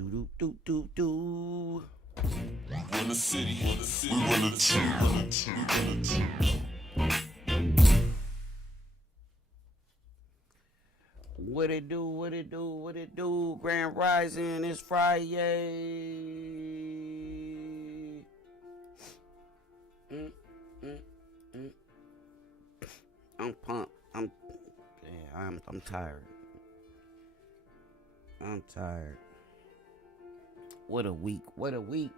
Do do do do do. Run the city, we run the town. What it do, what it do, what it do? Grand Rising, it's Friday. I'm pumped. I'm tired. I'm tired. What a week. What a week.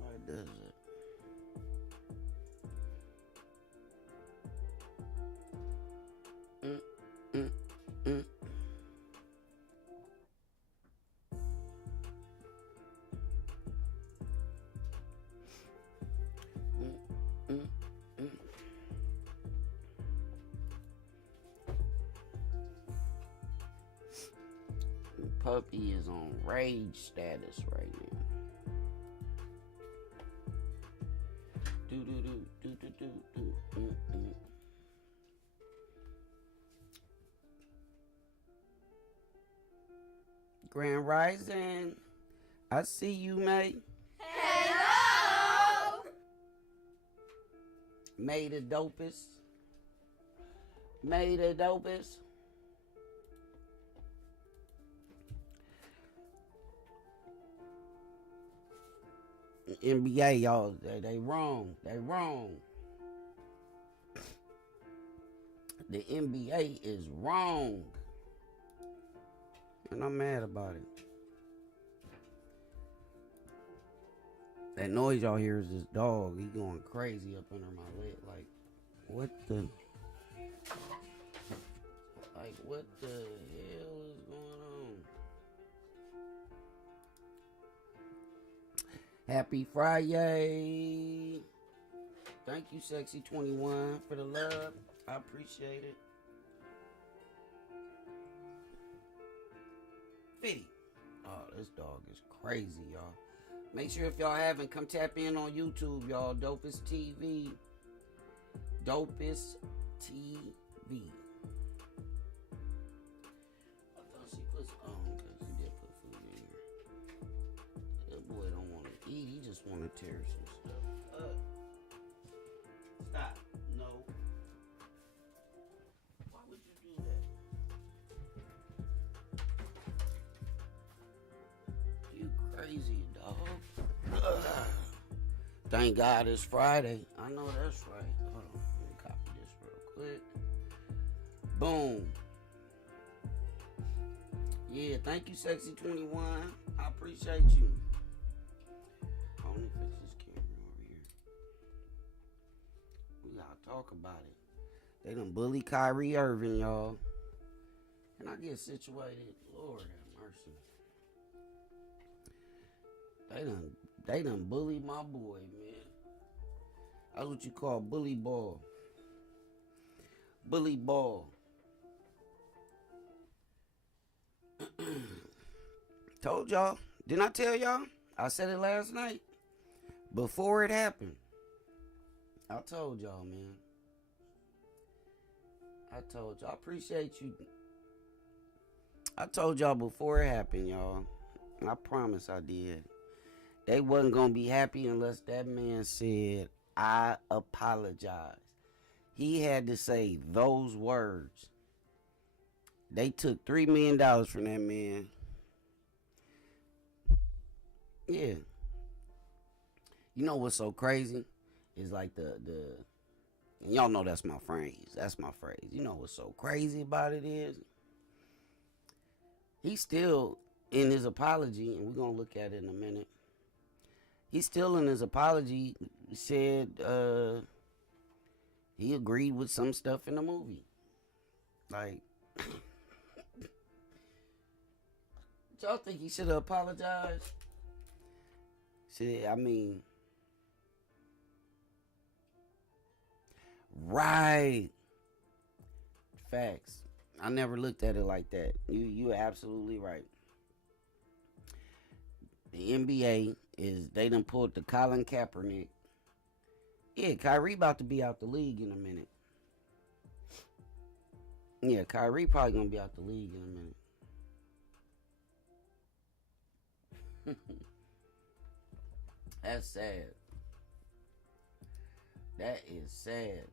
Why does it? Puppy is on rage status right now. Do do do do do do do. Grand Rising, I see you, mate. Hello! Made a Dopest. Made a Dopest. NBA, y'all, they wrong. They wrong. The NBA is wrong. And I'm mad about it. That noise y'all hear is this dog. He going crazy up under my leg. Like, what the? Like, what the hell is going on? Happy Friday. Thank you, Sexy21, for the love. I appreciate it. 50. Oh, this dog is crazy, y'all. Make sure if y'all haven't, come tap in on YouTube, y'all. Dopest TV. Dopest TV. I thought she put because she did put food in here. That boy don't want to eat. He just want to tear some stuff up. Stop. No. Why would you do that? You crazy, dog. Thank God it's Friday. I know that's right. Hold on. Let me copy this real quick. Boom. Yeah, thank you, Sexy21. I appreciate you. Hold on, let me fix this camera over here. We gotta talk about it. They done bully Kyrie Irving, y'all. Can I get situated? Lord have mercy. They done bullied my boy, man. That's what you call bully ball. Bully ball. Told y'all. Didn't I tell y'all? I said it last night. Before it happened. I told y'all, man. I told y'all. I appreciate you. I told y'all before it happened, y'all. I promise I did. They wasn't going to be happy unless that man said, I apologize. He had to say those words. They took $3 million from that man. Yeah. You know what's so crazy? It's like and y'all know that's my phrase. That's my phrase. You know what's so crazy about it is? He's still in his apology, and we're going to look at it in a minute. He's still in his apology, said he agreed with some stuff in the movie. Like, y'all think he should have apologized? Right. Facts. I never looked at it like that. You're absolutely right. The NBA is they done pulled the Colin Kaepernick. Yeah, Kyrie about to be out the league in a minute. Yeah, Kyrie probably gonna be out the league in a minute. That's sad. That is sad.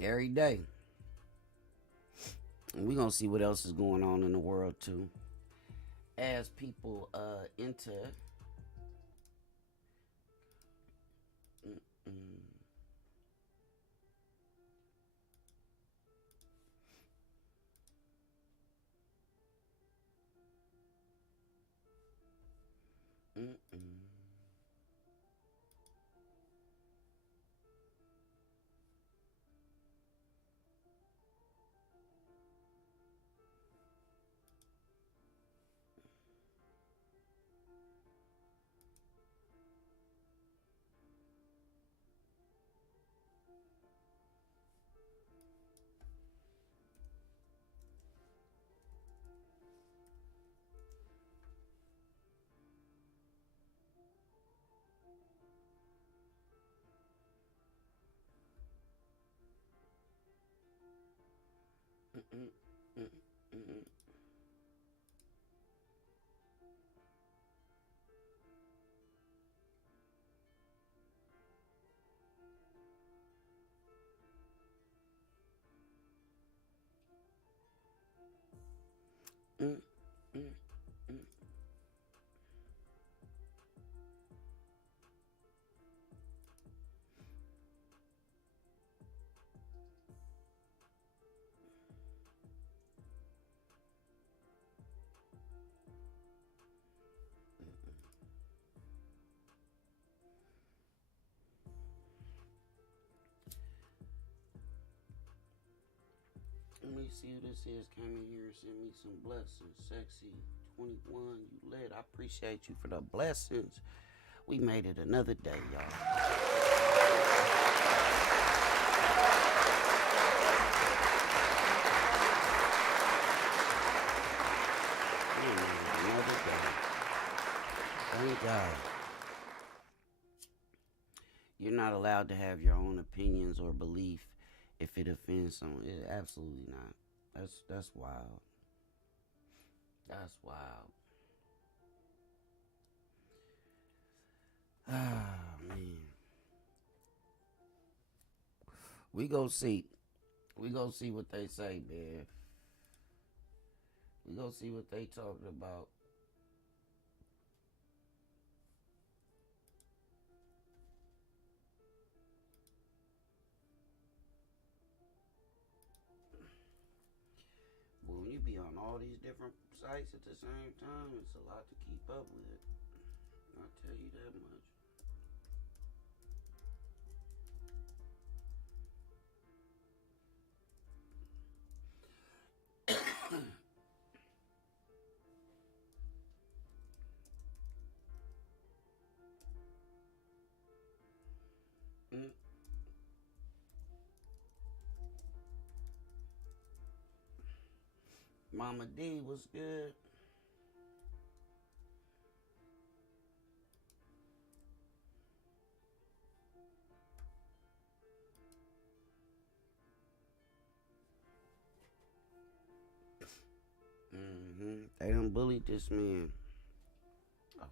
Every day. And we're gonna see what else is going on in the world too. As people enter. Let me see who this is. Came in here and sent me some blessings. Sexy 21, you lit. I appreciate you for the blessings. We made it another day, y'all. Another day. Thank God. You're not allowed to have your own opinions or belief if it offends someone. Absolutely not. That's wild. That's wild. Ah, man. We go see. We go see what they say, man. We go see what they talking about. But when you be on all these different sites at the same time, it's a lot to keep up with. I'll tell you that much. Mama D was good. They done bullied this man. Oh.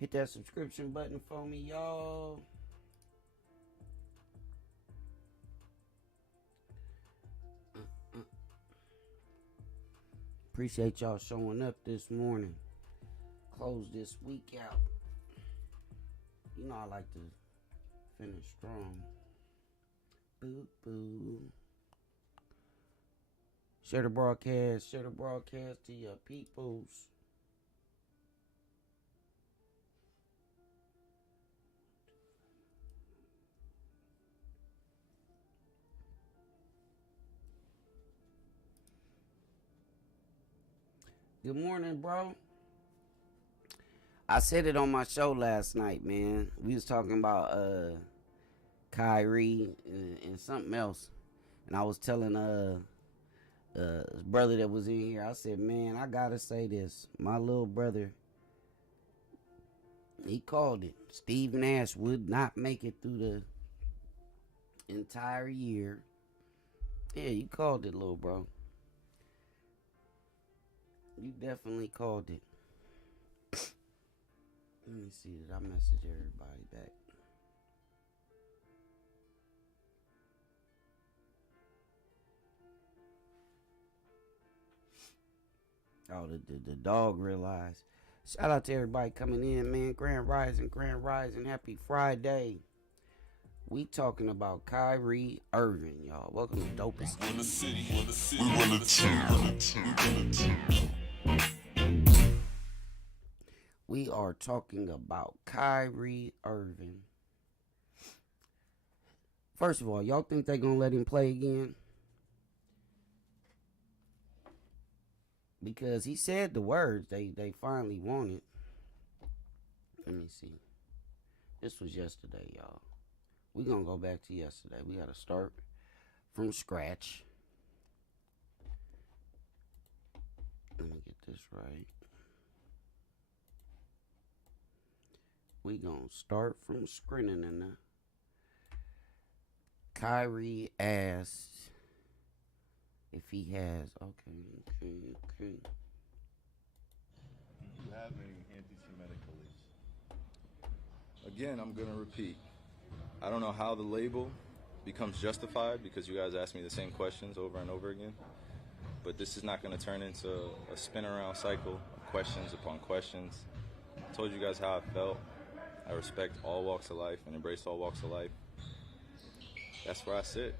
Hit that subscription button for me, y'all. Appreciate y'all showing up this morning. Close this week out. You know I like to finish strong. Boo boo. Share the broadcast. Share the broadcast to your peoples. Good morning, bro. I said it on my show last night, man. We was talking about Kyrie and something else. And I was telling his brother that was in here, I said, man, I gotta say this. My little brother, he called it. Steve Nash would not make it through the entire year. Yeah, you called it, little bro. You definitely called it. Let me see, did I message everybody back? Oh, the dog realized. Shout out to everybody coming in, man. Grand Rising. Happy Friday. We talking about Kyrie Irving, y'all. Welcome to Dopest. We run the city. We run the team. We are talking about Kyrie Irving. First of all, y'all think they gonna let him play again? Because he said the words they finally wanted. Let me see. This was yesterday, y'all. We gonna go back to yesterday. We gotta start from scratch. Let me get this right. We gonna start from screening in there. Kyrie asked if he has. Okay. Do you have any anti-Semitic beliefs? Again, I'm going to repeat. I don't know how the label becomes justified because you guys ask me the same questions over and over again. But this is not going to turn into a spin around cycle of questions upon questions. I told you guys how I felt. I respect all walks of life and embrace all walks of life. That's where I sit.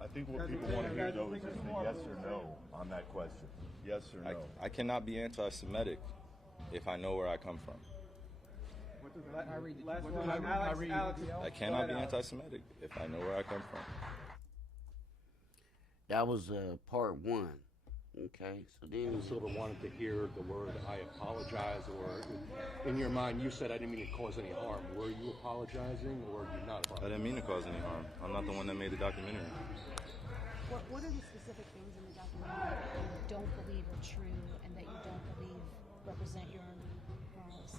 I think what people want to hear, though, is just a yes or no on that question. Yes or no. I cannot be anti-Semitic if I know where I come from. I cannot be anti-Semitic if I know where I come from. That was part one. Okay, so then You sort of wanted to hear the word "I apologize," or in your mind, you said, "I didn't mean to cause any harm." Were you apologizing, or you not I apologizing? didn't mean to cause any harm. I'm not the one that made the documentary. What are the specific things in the documentary that you don't believe are true and that you don't believe represent your own morals?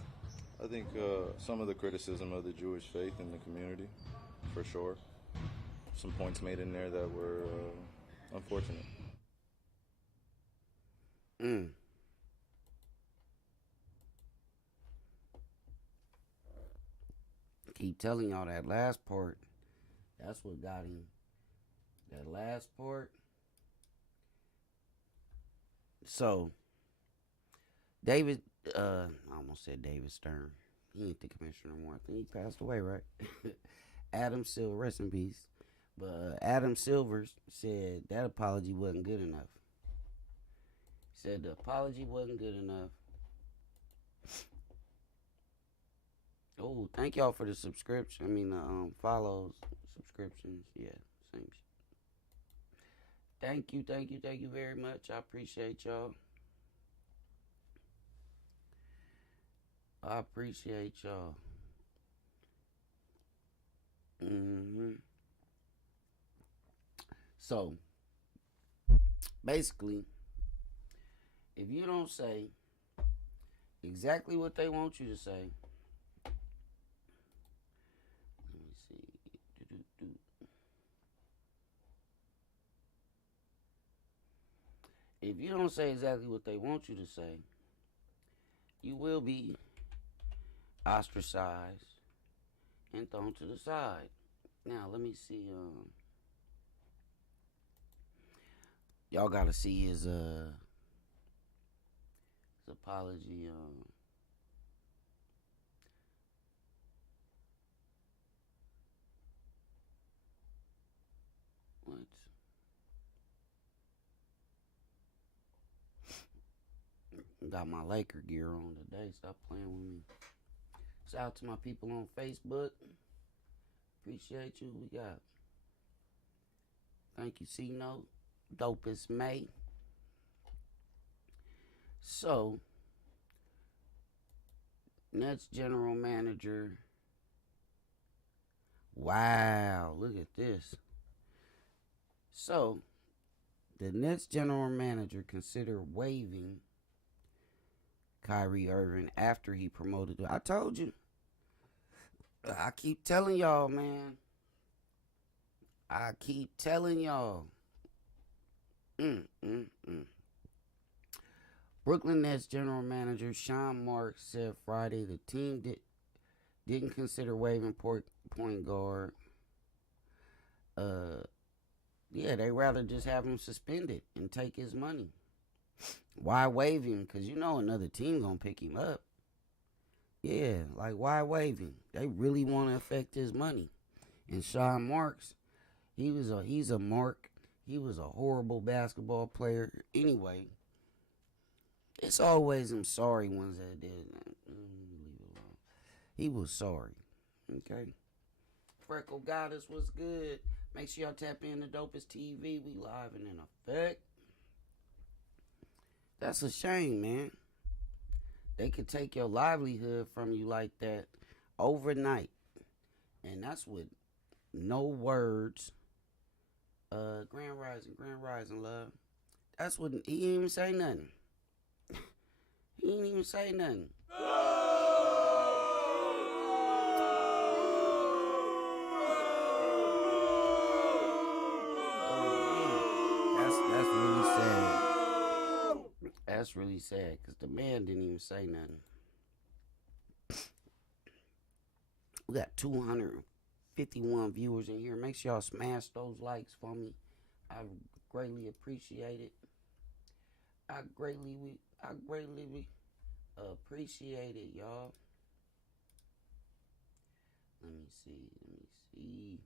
I think some of the criticism of the Jewish faith in the community, for sure. Some points made in there that were unfortunate. Keep telling y'all that last part. That's what got him. That last part. So, David, I almost said David Stern. He ain't the commissioner anymore. I think he passed away, right? Adam Silver, rest in peace. But Adam Silvers said that apology wasn't good enough. He said the apology wasn't good enough. Oh, thank y'all for the subscription. I mean, follows, subscriptions. Yeah, same shit. Thank you very much. I appreciate y'all. I appreciate y'all. So, basically, if you don't say exactly what they want you to say, let me see. If you don't say exactly what they want you to say, you will be ostracized and thrown to the side. Now, let me see. Y'all gotta see his apology. What? Got my Laker gear on today. Stop playing with me. Shout out to my people on Facebook. Appreciate you. We got thank you, C-Note. Dopest May. So, Nets general manager. Wow, look at this. So, the Nets general manager considered waiving Kyrie Irving after he promoted him. I told you. I keep telling y'all, man. I keep telling y'all. Brooklyn Nets general manager Sean Marks said Friday the team didn't consider waiving point guard. Yeah, they rather just have him suspended and take his money. Why waive him? Because you know another team going to pick him up. Yeah, like why waive him? They really want to affect his money. And Sean Marks, he's a mark. He was a horrible basketball player. Anyway, it's always them sorry ones that did. Leave it alone. He was sorry. Okay. Freckle Goddess was good. Make sure y'all tap in to Dopest TV. We live and in effect. That's a shame, man. They could take your livelihood from you like that overnight. And that's with no words. Grand Rising, love. That's what, he didn't even say nothing. He didn't even say nothing. That's really sad. That's really sad because the man didn't even say nothing. We got 251 viewers in here. Make sure y'all smash those likes for me. I greatly appreciate it. I greatly appreciate it, y'all. Let me see. 300.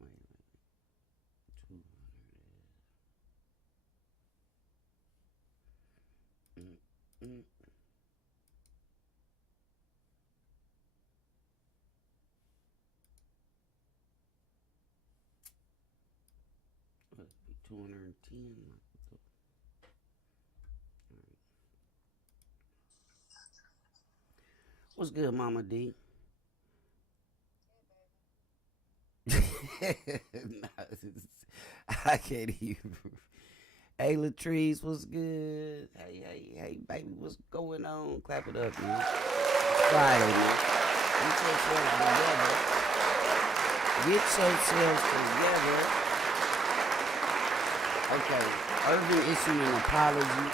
Wait. 200. Must be 210. What's good, Mama D? I can't even. Hey, Latrice, what's good? Hey, baby, what's going on? Clap it up, man. Friday, man. Get yourselves together. Okay, Irving issued an apology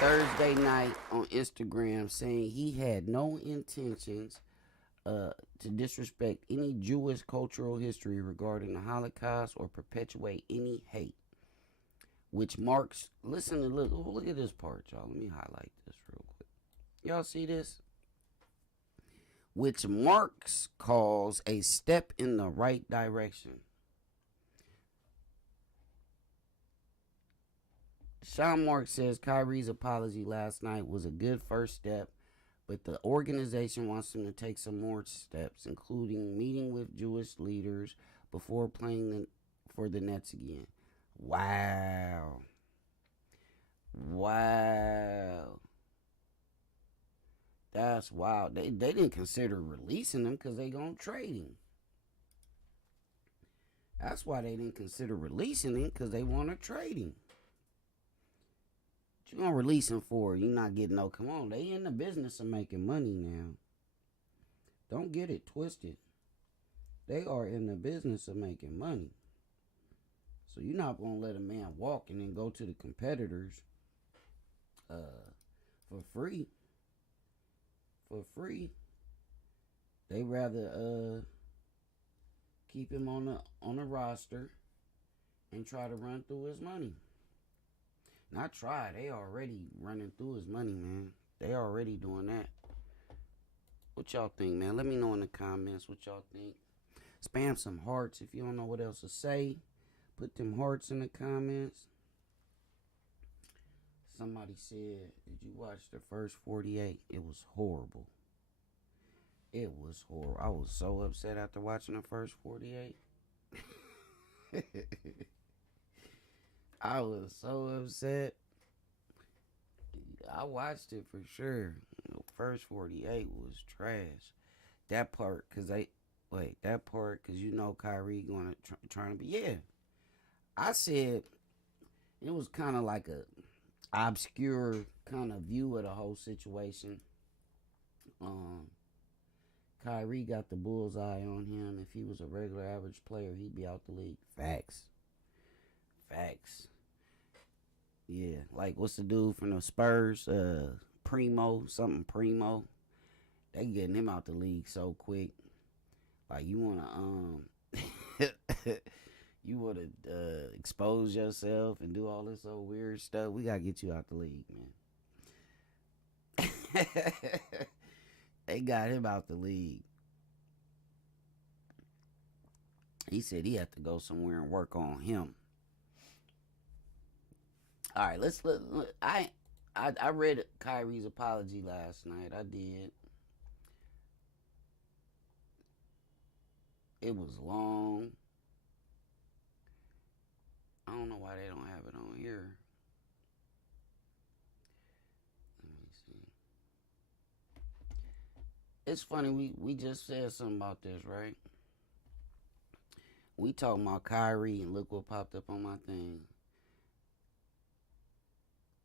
Thursday night on Instagram saying he had no intentions to disrespect any Jewish cultural history regarding the Holocaust or perpetuate any hate. Which marks, listen to look at this part, y'all. Let me highlight this real quick. Y'all see this? Which Marx calls a step in the right direction. Sean Marks says Kyrie's apology last night was a good first step, but the organization wants him to take some more steps, including meeting with Jewish leaders before playing for the Nets again. Wow. That's wild. They didn't consider releasing him because they gonna trade him. That's why they didn't consider releasing him, because they want to trade him. What you gonna release him for? You not getting no. Come on, they in the business of making money now. Don't get it twisted. They are in the business of making money. So you're not gonna let a man walk and then go to the competitors for free. For free. They rather keep him on the roster and try to run through his money. Not try, they already running through his money, man. They already doing that. What y'all think, man? Let me know in the comments what y'all think. Spam some hearts if you don't know what else to say. Put them hearts in the comments. Somebody said, did you watch the first 48? It was horrible. It was horrible. I was so upset after watching the first 48. I was so upset. I watched it for sure. The first 48 was trash. That part, cause you know Kyrie trying to be, yeah. I said it was kind of like a obscure kind of view of the whole situation. Kyrie got the bullseye on him. If he was a regular average player, he'd be out the league. Facts. Yeah, like what's the dude from the Spurs? Primo. They getting him out the league so quick. Like you wanna expose yourself and do all this old weird stuff. We gotta get you out the league, man. They got him out the league. He said he had to go somewhere and work on him. All right, let's look. I read Kyrie's apology last night. I did. It was long. I don't know why they don't have it on here. Let me see. It's funny, we just said something about this, right? We talking about Kyrie and look what popped up on my thing.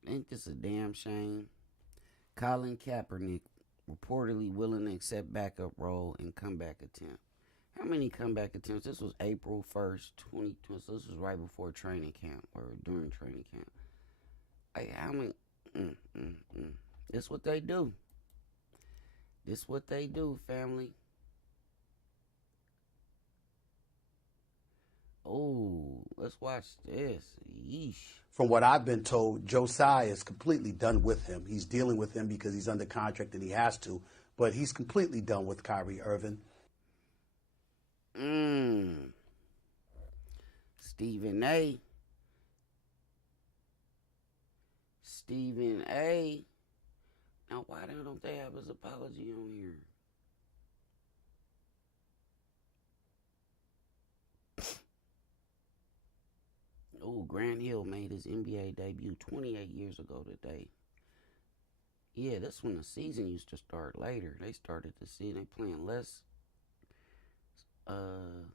Ain't this a damn shame? Colin Kaepernick reportedly willing to accept backup role and comeback attempt. How many comeback attempts? This was April 1st, 2020. So this was right before training camp or during training camp. Like, how many? This what they do. This what they do, family. Oh, let's watch this. Yeesh. From what I've been told, Josiah is completely done with him. He's dealing with him because he's under contract and he has to, but he's completely done with Kyrie Irving. Stephen A. Now, why don't they have his apology on here? Oh, Grant Hill made his NBA debut 28 years ago today. Yeah, that's when the season used to start later. They started the season. They playing less. Alright,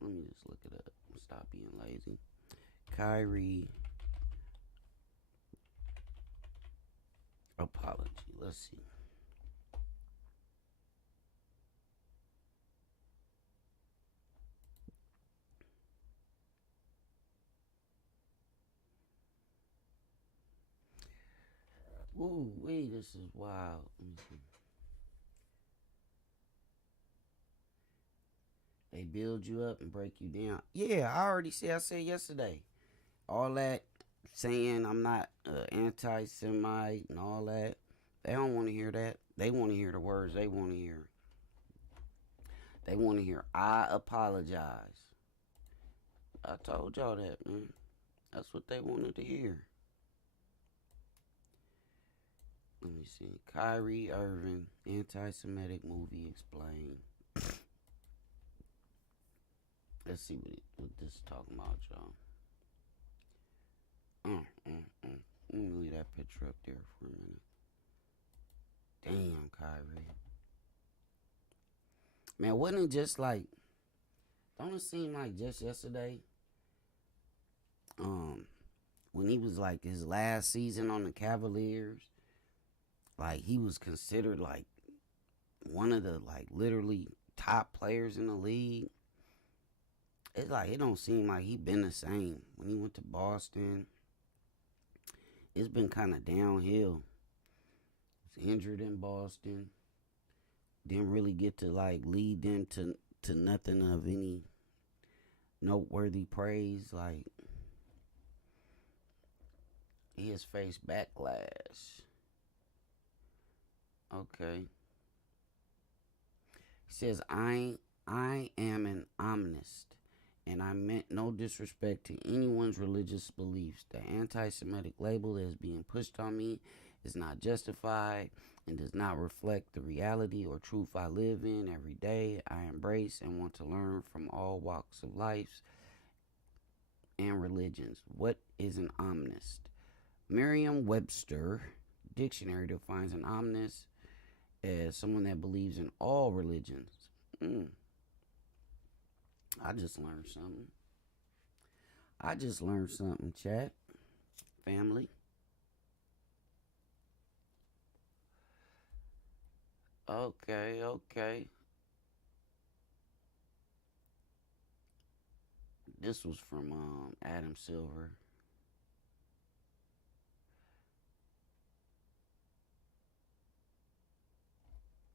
let me just look it up. Stop being lazy. Kyrie apology. Let's see. Ooh, wait, this is wild. Let me see. They build you up and break you down. Yeah, I said yesterday. All that saying I'm not anti-Semite and all that. They don't want to hear that. They want to hear the words they want to hear. They want to hear, I apologize. I told y'all that, man. That's what they wanted to hear. Let me see. Kyrie Irving, anti-Semitic movie explained. Let's see what this is talking about, y'all. Let me leave that picture up there for a minute. Damn, Kyrie. Man, wasn't it just like, don't it seem like just yesterday? When he was like his last season on the Cavaliers, like he was considered like one of the like literally top players in the league. It's like it don't seem like he been the same. When he went to Boston, it's been kind of downhill. He was injured in Boston. Didn't really get to like lead them to nothing of any noteworthy praise. Like he has faced backlash. Okay. He says, I am an ominous, and I meant no disrespect to anyone's religious beliefs. The anti-Semitic label that is being pushed on me is not justified and does not reflect the reality or truth I live in every day. I embrace and want to learn from all walks of life and religions. What is an omnist? Merriam-Webster dictionary defines an omnist as someone that believes in all religions. I just learned something. Chat. Family. Okay. This was from Adam Silver.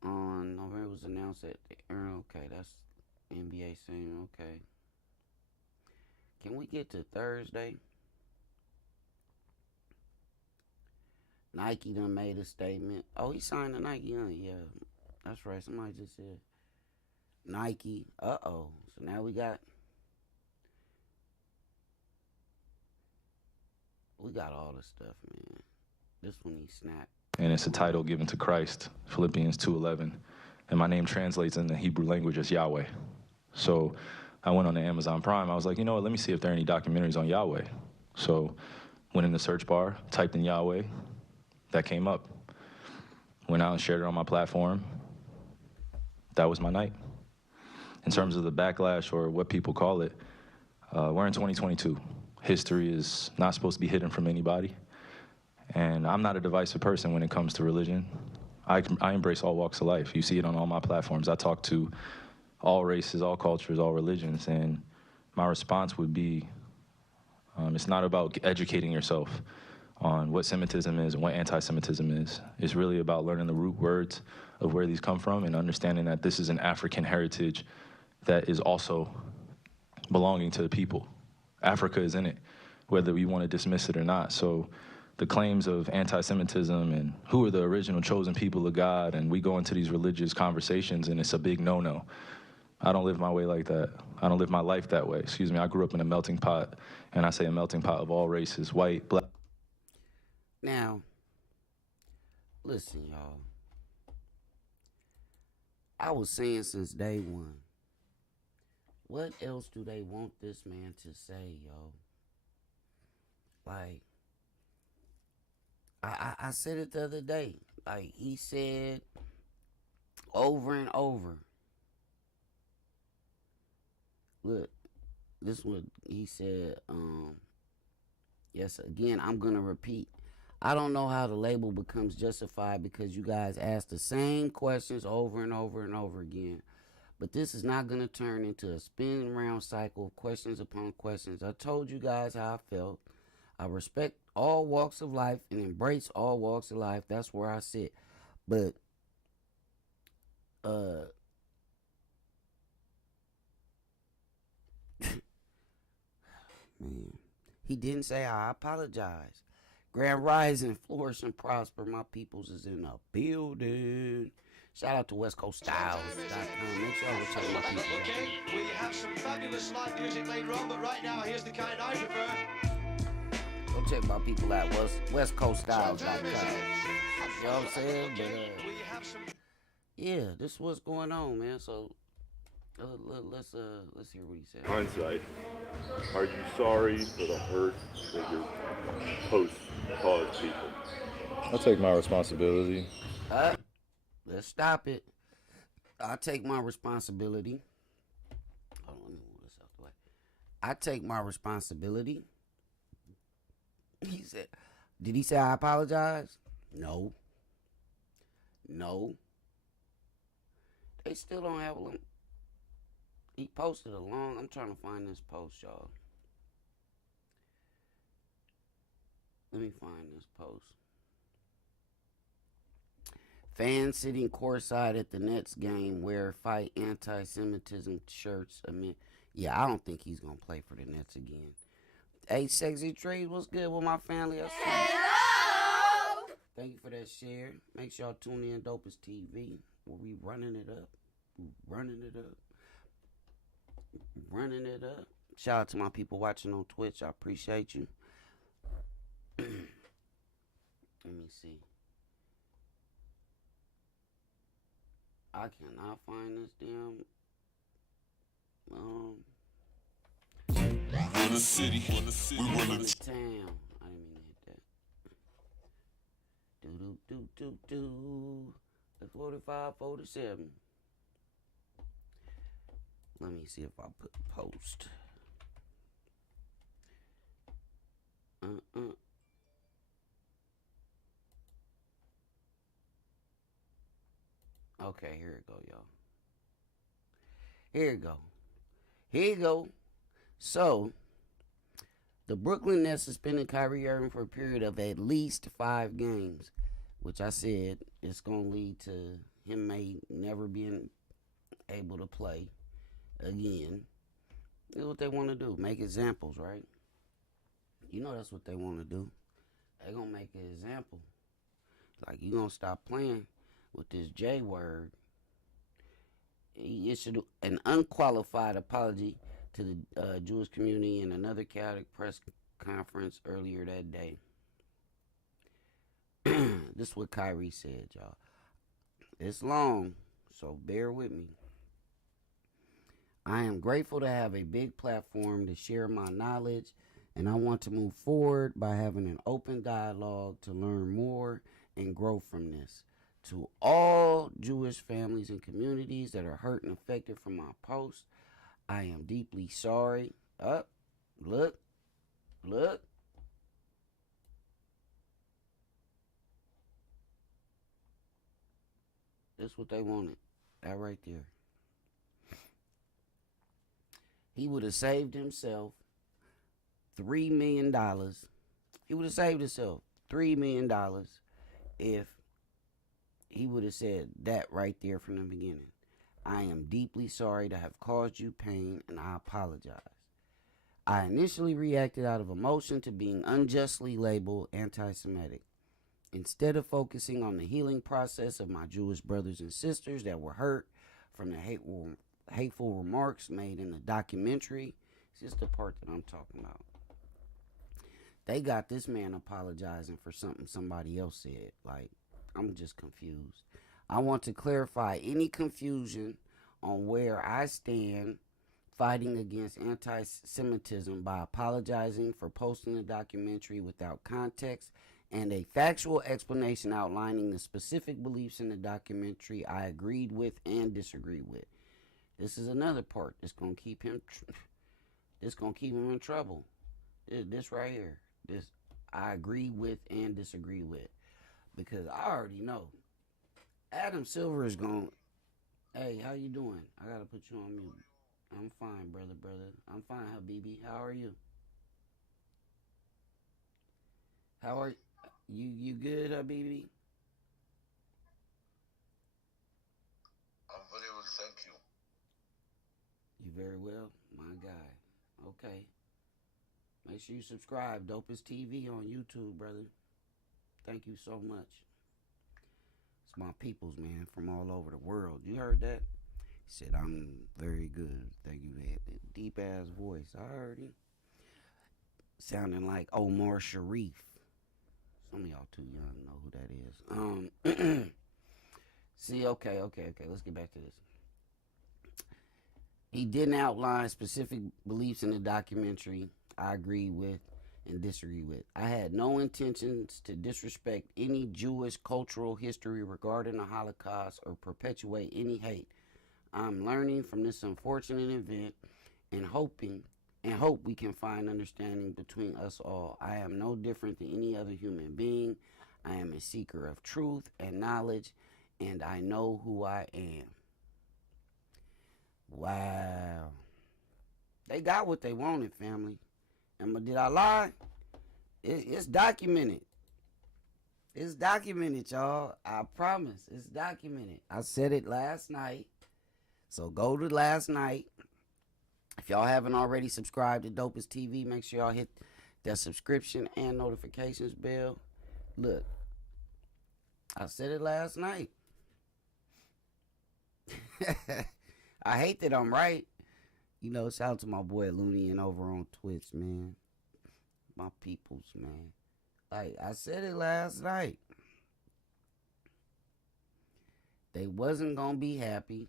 On November, it was announced that okay, that's NBA saying okay. Can we get to Thursday? Nike done made a statement. Oh, he signed the Nike. Yeah, that's right. Somebody just said Nike. So now we got all the stuff, man. This one he snapped. And it's a title given to Christ, Philippians 2:11. And my name translates in the Hebrew language as Yahweh. So I went on the Amazon Prime. I was like, you know what, let me see if there are any documentaries on Yahweh. So went in the search bar, typed in Yahweh. That came up. Went out and shared it on my platform. That was my night. In terms of the backlash, or what people call it, we're in 2022. History is not supposed to be hidden from anybody. And I'm not a divisive person when it comes to religion. I embrace all walks of life. You see it on all my platforms. I talk to all races, all cultures, all religions. And my response would be, it's not about educating yourself on what Semitism is and what anti-Semitism is. It's really about learning the root words of where these come from and understanding that this is an African heritage that is also belonging to the people. Africa is in it, whether we want to dismiss it or not. So the claims of anti-Semitism and who are the original chosen people of God, and we go into these religious conversations and it's a big no-no. I don't live my way like that. I don't live my life that way. Excuse me, I grew up in a melting pot, and I say a melting pot of all races, white, black. Now, listen, y'all. I was saying since day one, what else do they want this man to say, yo? Like, I said it the other day. Like, he said over and over. Look, this is what he said. Yes, again, I'm going to repeat. I don't know how the label becomes justified because you guys ask the same questions over and over and over again. But this is not going to turn into a spinning round cycle of questions upon questions. I told you guys how I felt. I respect all walks of life and embrace all walks of life. That's where I sit. But, man, he didn't say I apologize. Grand Rising, flourish and prosper. My peoples is in the building. Shout out to WestCoastStyles.com. Make sure you check my people. Okay, we have some fabulous live music later on, but right now, here's the kind I prefer. Go check my people at WestCoastStyles.com. You know what I'm saying? But, yeah, this is what's going on, man. So, let's hear what he said. Hindsight, are you sorry for the hurt that your posts caused people? I'll take my responsibility. Let's stop it. I take my responsibility. Hold on, let me move this out the way. I take my responsibility. He said, did he say I apologize? No. They still don't have a. He posted a long. I'm trying to find this post, y'all. Let me find this post. Fans sitting courtside at the Nets game wear fight anti-Semitism shirts amid. Yeah, I don't think he's going to play for the Nets again. Hey, Sexy Trade, what's good with my family? Hello! Thank you for that share. Make sure y'all tune in Dopest TV. Where we running it up. running it up. Shout out to my people watching on Twitch. I appreciate you. Let me see. I cannot find this damn Run the city, we run the town. I didn't mean to hit that. Do. The 45-47. Let me see if I put post. Okay, here it go, y'all. Here you go. So, the Brooklyn Nets suspended Kyrie Irving for a period of at least 5 games, which I said is going to lead to him never being able to play again. That's what they want to do, make examples, right? You know that's what they want to do. They're going to make an example. Like, you going to stop playing with this J word. He issued an unqualified apology to the Jewish community in another chaotic press conference earlier that day. This is what Kyrie said, y'all. It's long, so bear with me. I am grateful to have a big platform to share my knowledge, and I want to move forward by having an open dialogue to learn more and grow from this. To all Jewish families and communities that are hurt and affected from my post, I am deeply sorry. Look. That's what they wanted. That right there. He would have saved himself $3 million. He would have saved himself $3 million if he would have said that right there from the beginning. I am deeply sorry to have caused you pain, and I apologize. I initially reacted out of emotion to being unjustly labeled anti-Semitic. Instead of focusing on the healing process of my Jewish brothers and sisters that were hurt from the hateful remarks made in the documentary, this is the part that I'm talking about. They got this man apologizing for something somebody else said. Like, I'm just confused. I want to clarify any confusion on where I stand fighting against anti-Semitism by apologizing for posting the documentary without context and a factual explanation outlining the specific beliefs in the documentary I agreed with and disagreed with. This is another part that's gonna keep him. In trouble. This right here. This I agree with and disagree with, because I already know. Adam Silver is going, hey, how you doing? I got to put you on mute. I'm fine, brother. I'm fine, Habibi. How are you? How are you? You good, Habibi? I'm very well, thank you. You very well? My guy. Okay. Make sure you subscribe. Dopest TV on YouTube, brother. Thank you so much. It's my peoples, man, from all over the world. You heard that? He said, I'm very good. Thank you. Deep ass voice. I heard him. Sounding like Omar Sharif. Some of y'all too young to know who that is. See, okay. Let's get back to this. He didn't outline specific beliefs in the documentary I agree with and disagree with. I had no intentions to disrespect any Jewish cultural history regarding the Holocaust or perpetuate any hate. I'm learning from this unfortunate event and hope we can find understanding between us all. I am no different than any other human being. I am a seeker of truth and knowledge, and I know who I am. Wow. They got what they wanted, family. And did I lie? It's documented. It's documented, y'all. I promise. It's documented. I said it last night. So go to last night. If y'all haven't already subscribed to Dopest TV, make sure y'all hit that subscription and notifications bell. Look, I said it last night. I hate that I'm right. Shout out to my boy Looney and over on Twitch, man. My peoples, man. Like I said it last night. They wasn't gonna be happy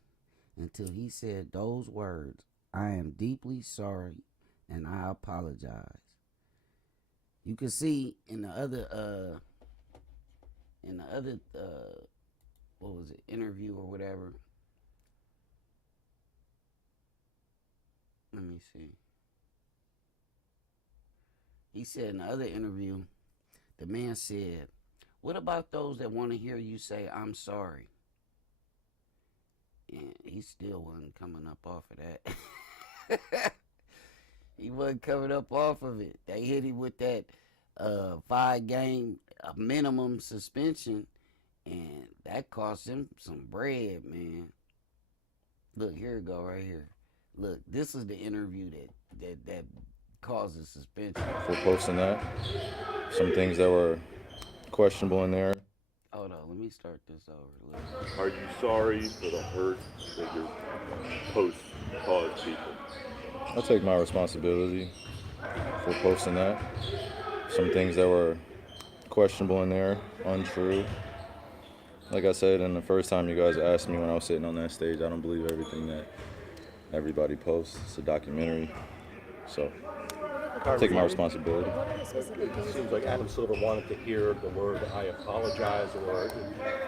until he said those words. I am deeply sorry and I apologize. You can see in the other what was it, interview or whatever. Let me see. He said in the other interview, the man said, what about those that want to hear you say, I'm sorry? And he still wasn't coming up off of that. He wasn't coming up off of it. They hit him with that 5-game minimum suspension, and that cost him some bread, man. Look, here it go right here. Look, this is the interview that causes suspension. For posting that, some things that were questionable in there. Hold on, let me start this over. Look. Are you sorry for the hurt that your posts caused people? I'll take my responsibility for posting that. Some things that were questionable in there, untrue. Like I said, and the first time you guys asked me when I was sitting on that stage, I don't believe everything that everybody posts. It's a documentary. So I'll take my responsibility. It seems like Adam Silver wanted to hear the word I apologize, or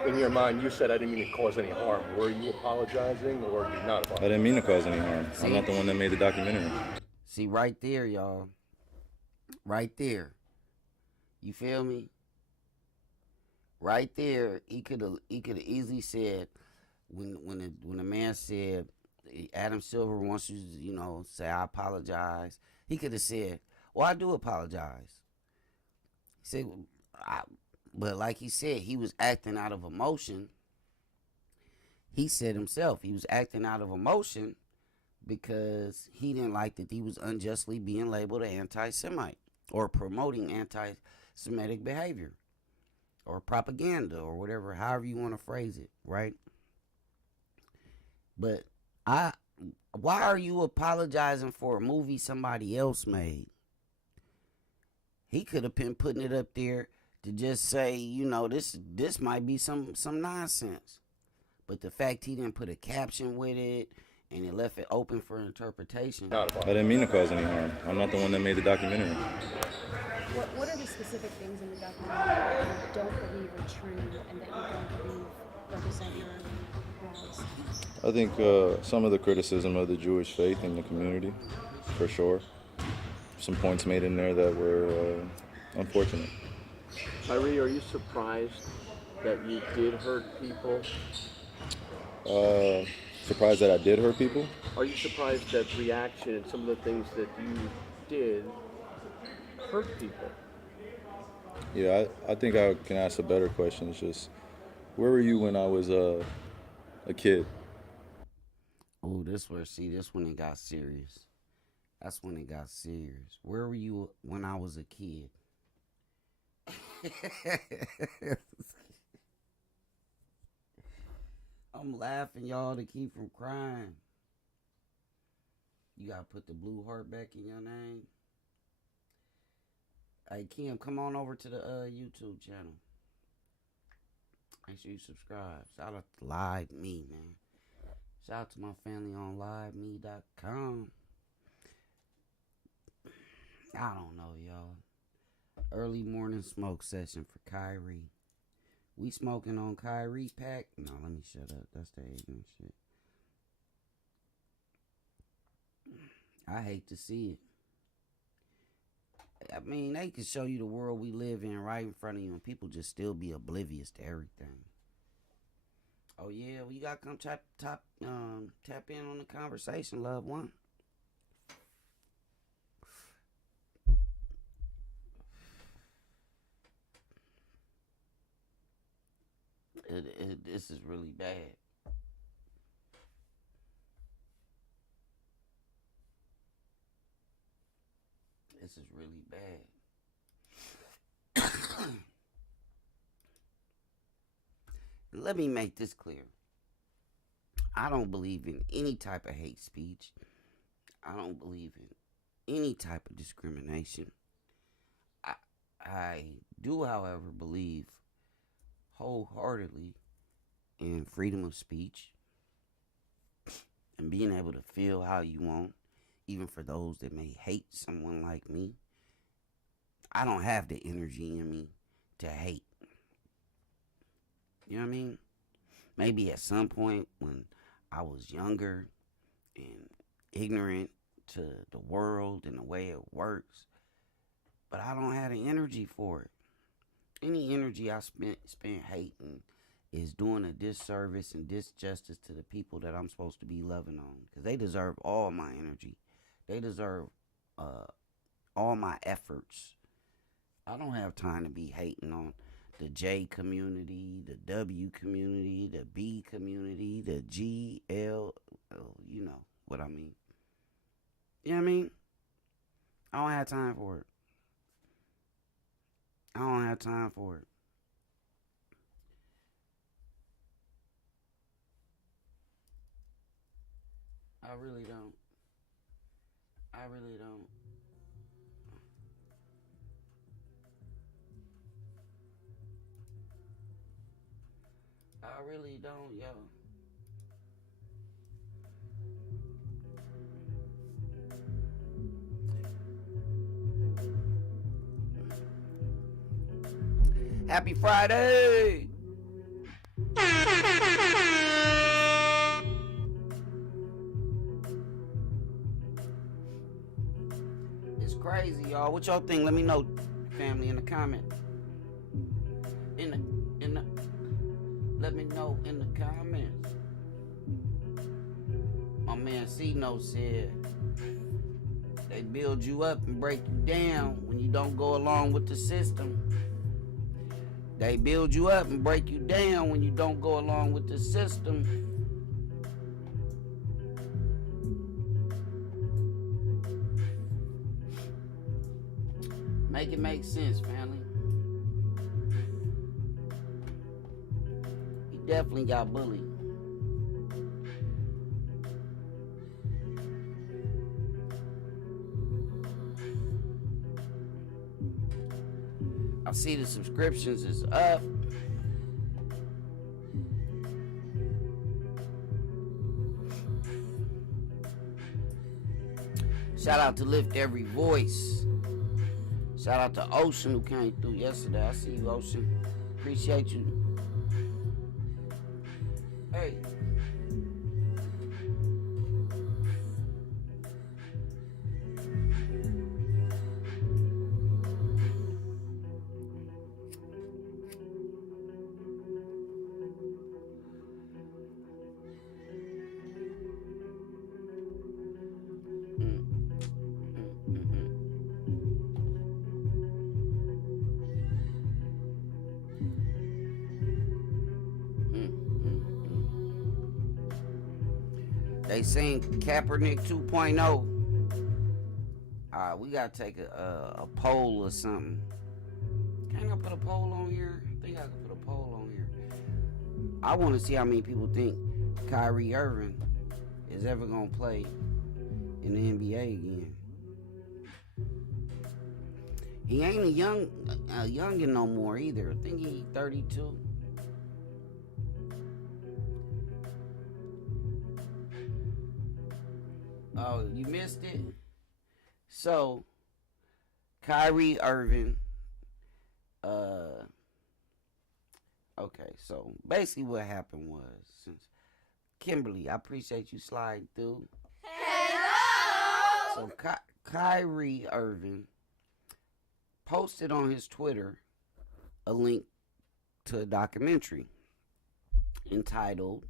in your mind you said I didn't mean to cause any harm. Were you apologizing or did you not apologize? I didn't mean to cause any harm. I'm not the one that made the documentary. See, right there, y'all. Right there. You feel me? Right there, he could have easily said when the man said Adam Silver wants you to, say I apologize. He could have said, well, I do apologize. He said, but like he said, he was acting out of emotion. He said himself, he was acting out of emotion because he didn't like that he was unjustly being labeled an anti-Semite or promoting anti-Semitic behavior or propaganda or whatever, however you want to phrase it, right? But why are you apologizing for a movie somebody else made? He could have been putting it up there to just say, this might be some nonsense. But the fact he didn't put a caption with it and it left it open for interpretation. I didn't mean to cause any harm. I'm not the one that made the documentary. What are the specific things in the documentary that you don't believe are true and that you don't believe represent your morals? I think some of the criticism of the Jewish faith in the community, for sure. Some points made in there that were unfortunate. Kyrie, are you surprised that you did hurt people? Surprised that I did hurt people? Are you surprised that reaction and some of the things that you did hurt people? Yeah, I think I can ask a better question. It's just, where were you when I was a kid? Oh, this when it got serious. That's when it got serious. Where were you when I was a kid? I'm laughing, y'all, to keep from crying. You gotta put the blue heart back in your name. Hey, Kim, come on over to the YouTube channel. Make sure you subscribe. Shout out to Live Me, man. Shout out to my family on liveme.com. I don't know, y'all. Early morning smoke session for Kyrie. We smoking on Kyrie pack? No, let me shut up. That's the ignorant shit. I hate to see it. I mean, they can show you the world we live in right in front of you and people just still be oblivious to everything. Oh yeah, well, you gotta come tap in on the conversation, loved one. This is really bad. This is really bad. Let me make this clear. I don't believe in any type of hate speech. I don't believe in any type of discrimination. I do, however, believe wholeheartedly in freedom of speech and being able to feel how you want, even for those that may hate someone like me. I don't have the energy in me to hate. You know what I mean? Maybe at some point when I was younger and ignorant to the world and the way it works, but I don't have the energy for it. Any energy I spent hating is doing a disservice and disjustice to the people that I'm supposed to be loving on, because they deserve all my energy. They deserve all my efforts. I don't have time to be hating on the J community, the W community, the B community, the G, L, you know what I mean. You know what I mean? I don't have time for it. I don't have time for it. I really don't. I really don't. I really don't, yo. Happy Friday! It's crazy, y'all. What y'all think? Let me know, family, in the comment. Let me know in the comments. My man C-No said, they build you up and break you down when you don't go along with the system. They build you up and break you down when you don't go along with the system. Make it make sense, family. He definitely got bullied. I see the subscriptions is up. Shout out to Lift Every Voice. Shout out to Ocean who came through yesterday. I see you, Ocean. Appreciate you. Hey. They sing Kaepernick 2.0. We gotta take a poll or something. Can I put a poll on here? I think I can put a poll on here. I want to see how many people think Kyrie Irving is ever gonna play in the NBA again. He ain't a youngin' no more either. I think he's 32. Oh, you missed it? So, Kyrie Irving, okay, so basically what happened was, since Kimberly, I appreciate you sliding through. Hello! So, Kyrie Irving posted on his Twitter a link to a documentary entitled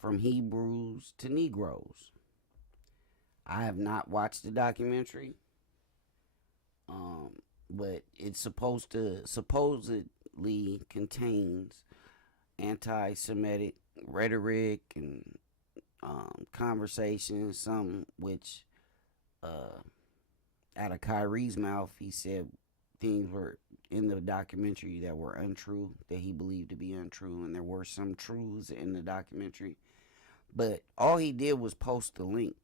From Hebrews to Negroes. I have not watched the documentary, but it's supposedly contains anti-Semitic rhetoric and conversations, some which out of Kyrie's mouth, he said things were in the documentary that were untrue, that he believed to be untrue, and there were some truths in the documentary. But all he did was post the link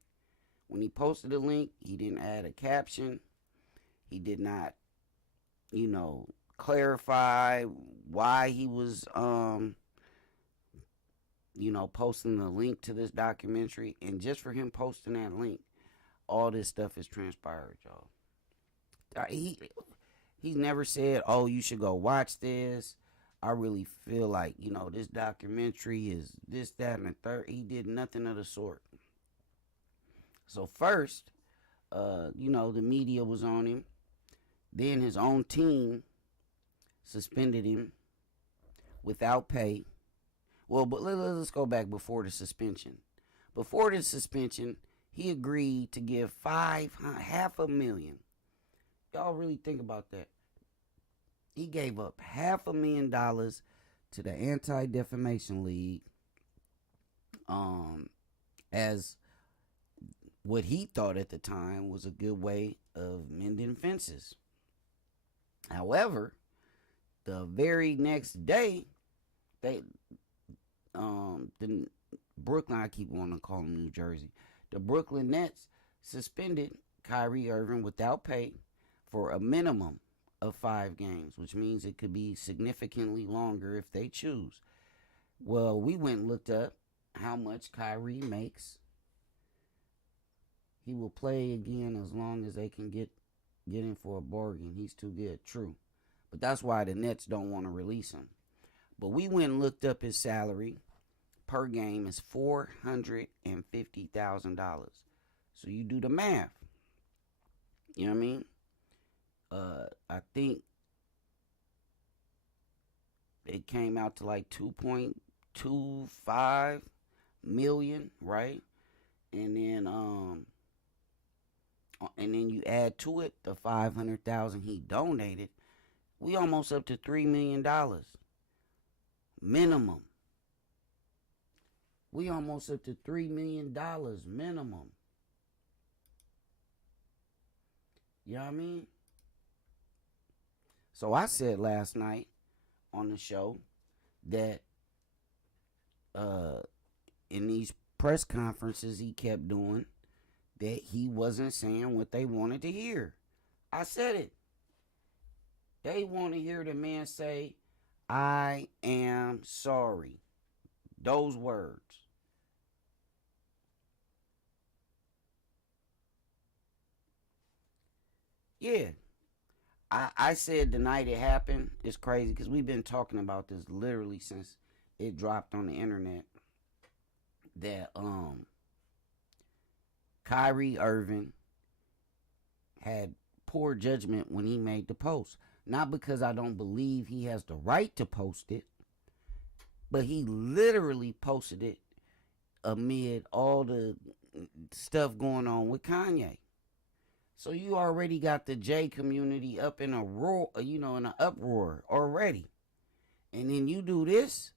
When he posted the link, he didn't add a caption. He did not, clarify why he was, posting the link to this documentary. And just for him posting that link, all this stuff is transpired, y'all. He's never said, oh, you should go watch this. I really feel like, this documentary is this, that, and the third. He did nothing of the sort. So first, the media was on him. Then his own team suspended him without pay. Well, but let's go back before the suspension. Before the suspension, he agreed to give $500,000. Y'all really think about that. He gave up $500,000 to the Anti-Defamation League as what he thought at the time was a good way of mending fences. However, the very next day, the Brooklyn, I keep wanting to call them New Jersey, the Brooklyn Nets suspended Kyrie Irving without pay for a minimum of 5 games, which means it could be significantly longer if they choose. Well, we went and looked up how much Kyrie makes. He will play again as long as they can get in for a bargain. He's too good, true. But that's why the Nets don't want to release him. But we went and looked up his salary per game is $450,000. So you do the math. You know what I mean? I think it came out to like 2.25 million, right? And then you add to it the 500,000 he donated. We almost up to $3 million minimum. We almost up to $3 million minimum. You know what I mean? So I said last night on the show that in these press conferences he kept doing, that he wasn't saying what they wanted to hear. I said it. They want to hear the man say, I am sorry. Those words. Yeah. I said the night it happened, it's crazy because we've been talking about this literally since it dropped on the internet, that Kyrie Irving had poor judgment when he made the post. Not because I don't believe he has the right to post it, but he literally posted it amid all the stuff going on with Kanye. So you already got the J community up in a roar, in an uproar already. And then you do this,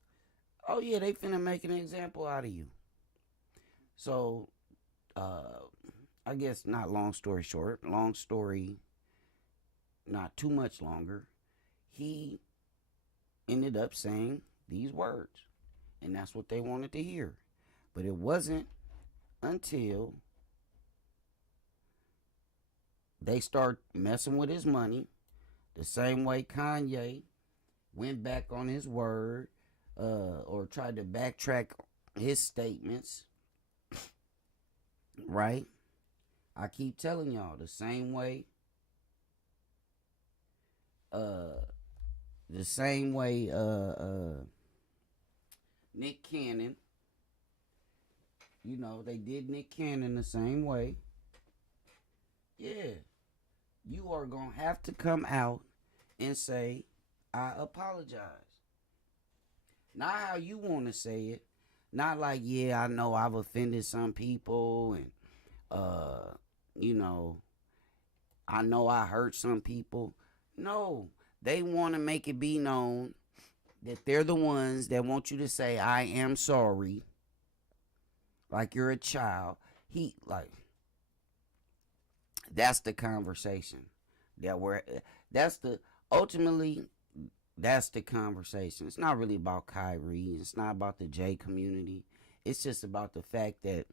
oh yeah, they finna make an example out of you. So, I guess not long story short, long story not too much longer, he ended up saying these words. And that's what they wanted to hear. But it wasn't until they start messing with his money, the same way Kanye went back on his word, or tried to backtrack his statements, right? I keep telling y'all, the same way Nick Cannon, they did Nick Cannon the same way. Yeah, you are going to have to come out and say, I apologize. Not how you want to say it. Not like, yeah, I know I've offended some people and, I know I hurt some people. No, they want to make it be known that they're the ones that want you to say, I am sorry. Like you're a child. That's the conversation that's the conversation. It's not really about Kyrie. It's not about the J community. It's just about the fact that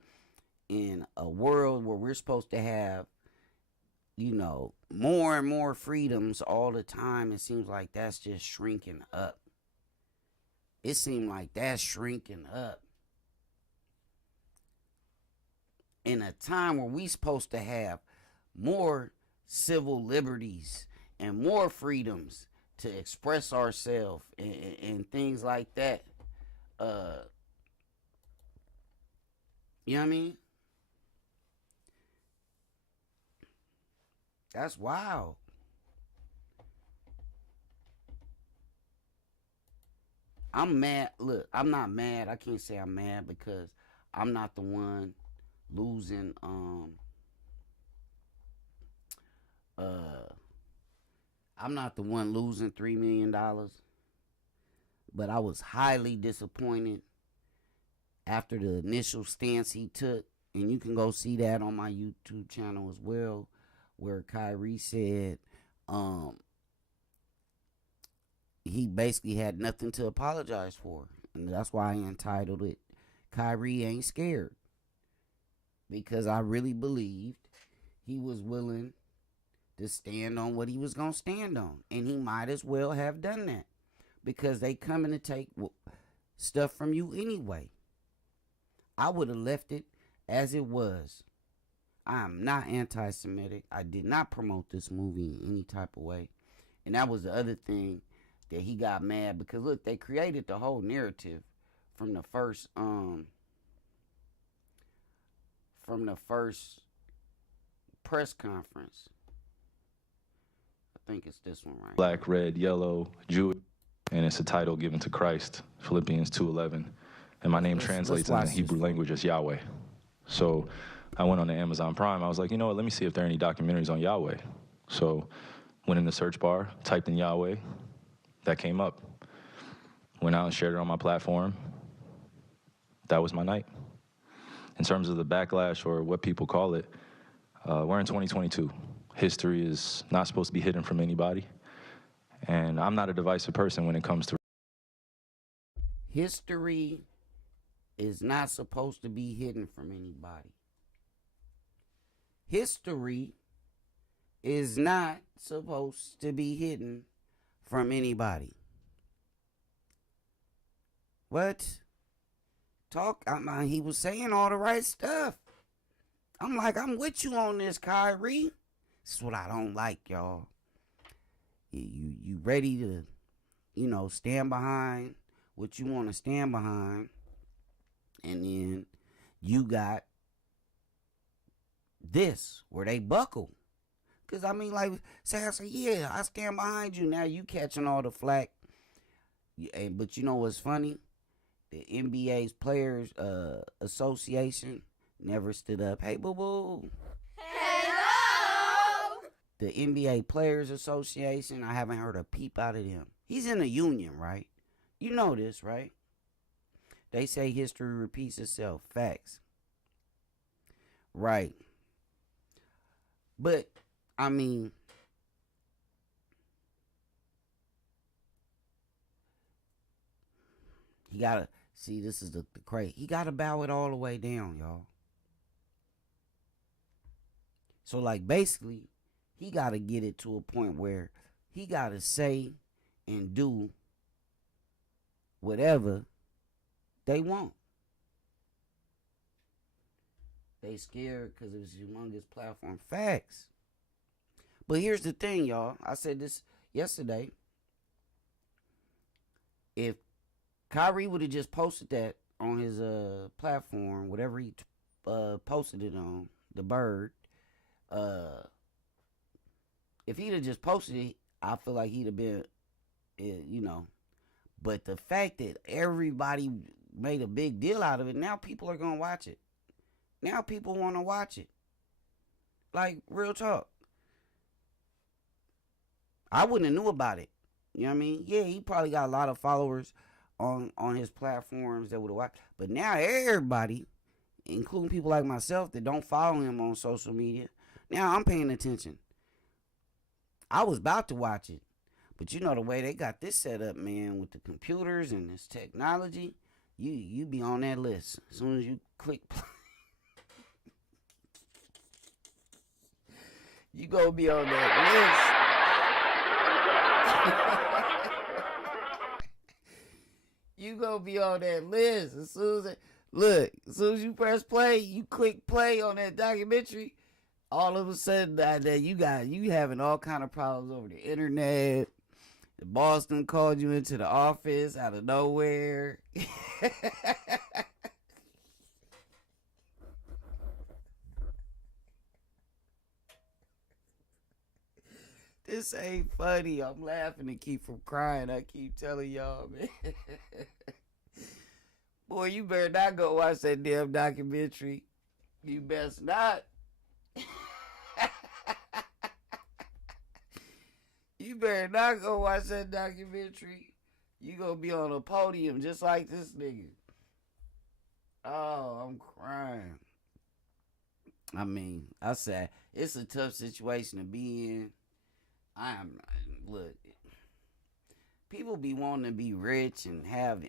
in a world where we're supposed to have, more and more freedoms all the time, it seems like that's just shrinking up. It seems like that's shrinking up. In a time where we supposed to have more civil liberties and more freedoms to express ourselves and things like that. You know what I mean? That's wild. I'm mad. Look, I'm not mad. I can't say I'm mad because I'm not the one losing I'm not the one losing $3 million. But I was highly disappointed after the initial stance he took. And you can go see that on my YouTube channel as well, where Kyrie said he basically had nothing to apologize for. And that's why I entitled it, Kyrie Ain't Scared. Because I really believed he was willing to stand on what he was going to stand on. And he might as well have done that. Because they coming to take stuff from you anyway. I would have left it as it was. I am not anti-Semitic. I did not promote this movie in any type of way. And that was the other thing that he got mad. Because look, they created the whole narrative from the first press conference. I think it's this one, right? Black, red, yellow, Jewish, and it's a title given to Christ, Philippians 2:11. And my name translates in the Hebrew language as Yahweh. So I went on to Amazon Prime. I was like, you know what, let me see if there are any documentaries on Yahweh. So went in the search bar, typed in Yahweh. That came up. Went out and shared it on my platform. That was my night. In terms of the backlash or what people call it, we're in 2022. History is not supposed to be hidden from anybody. And I'm not a divisive person when it comes to history is not supposed to be hidden from anybody. History is not supposed to be hidden from anybody. What? He was saying all the right stuff. I'm like, I'm with you on this, Kyrie. This is what I don't like, y'all. You ready to, stand behind what you want to stand behind. And then you got this, where they buckle. Because, say, yeah, I stand behind you. Now you catching all the flack. But you know what's funny? The NBA's Players Association never stood up. Hey, boo-boo. Hello! The NBA Players Association, I haven't heard a peep out of them. He's in a union, right? You know this, right? They say history repeats itself. Facts. Right. But, he gotta, see, this is the crazy. He gotta bow it all the way down, y'all. So, basically, he gotta get it to a point where he gotta say and do whatever they want. They scared because it was a humongous platform. Facts. But here's the thing, y'all. I said this yesterday. If Kyrie would have just posted that on his platform, whatever he posted it on, the bird, if he'd have just posted it, I feel like he'd have been, But the fact that everybody made a big deal out of it, now people are going to watch it. Now people want to watch it. Real talk. I wouldn't have knew about it. You know what I mean? Yeah, he probably got a lot of followers on his platforms that would have watched. But now everybody, including people like myself that don't follow him on social media, now I'm paying attention. I was about to watch it. But you know the way they got this set up, man, with the computers and this technology, you be on that list. As soon as you click play. You gonna be on that list. You gonna be on that list as soon as you press play, you click play on that documentary. All of a sudden, you having all kind of problems over the internet. The boss done called you into the office out of nowhere. This ain't funny. I'm laughing to keep from crying. I keep telling y'all, man. Boy, you better not go watch that damn documentary. You best not. You better not go watch that documentary. You gonna be on a podium just like this nigga. Oh, I'm crying. I mean, I said it's a tough situation to be in. Look, people be wanting to be rich and have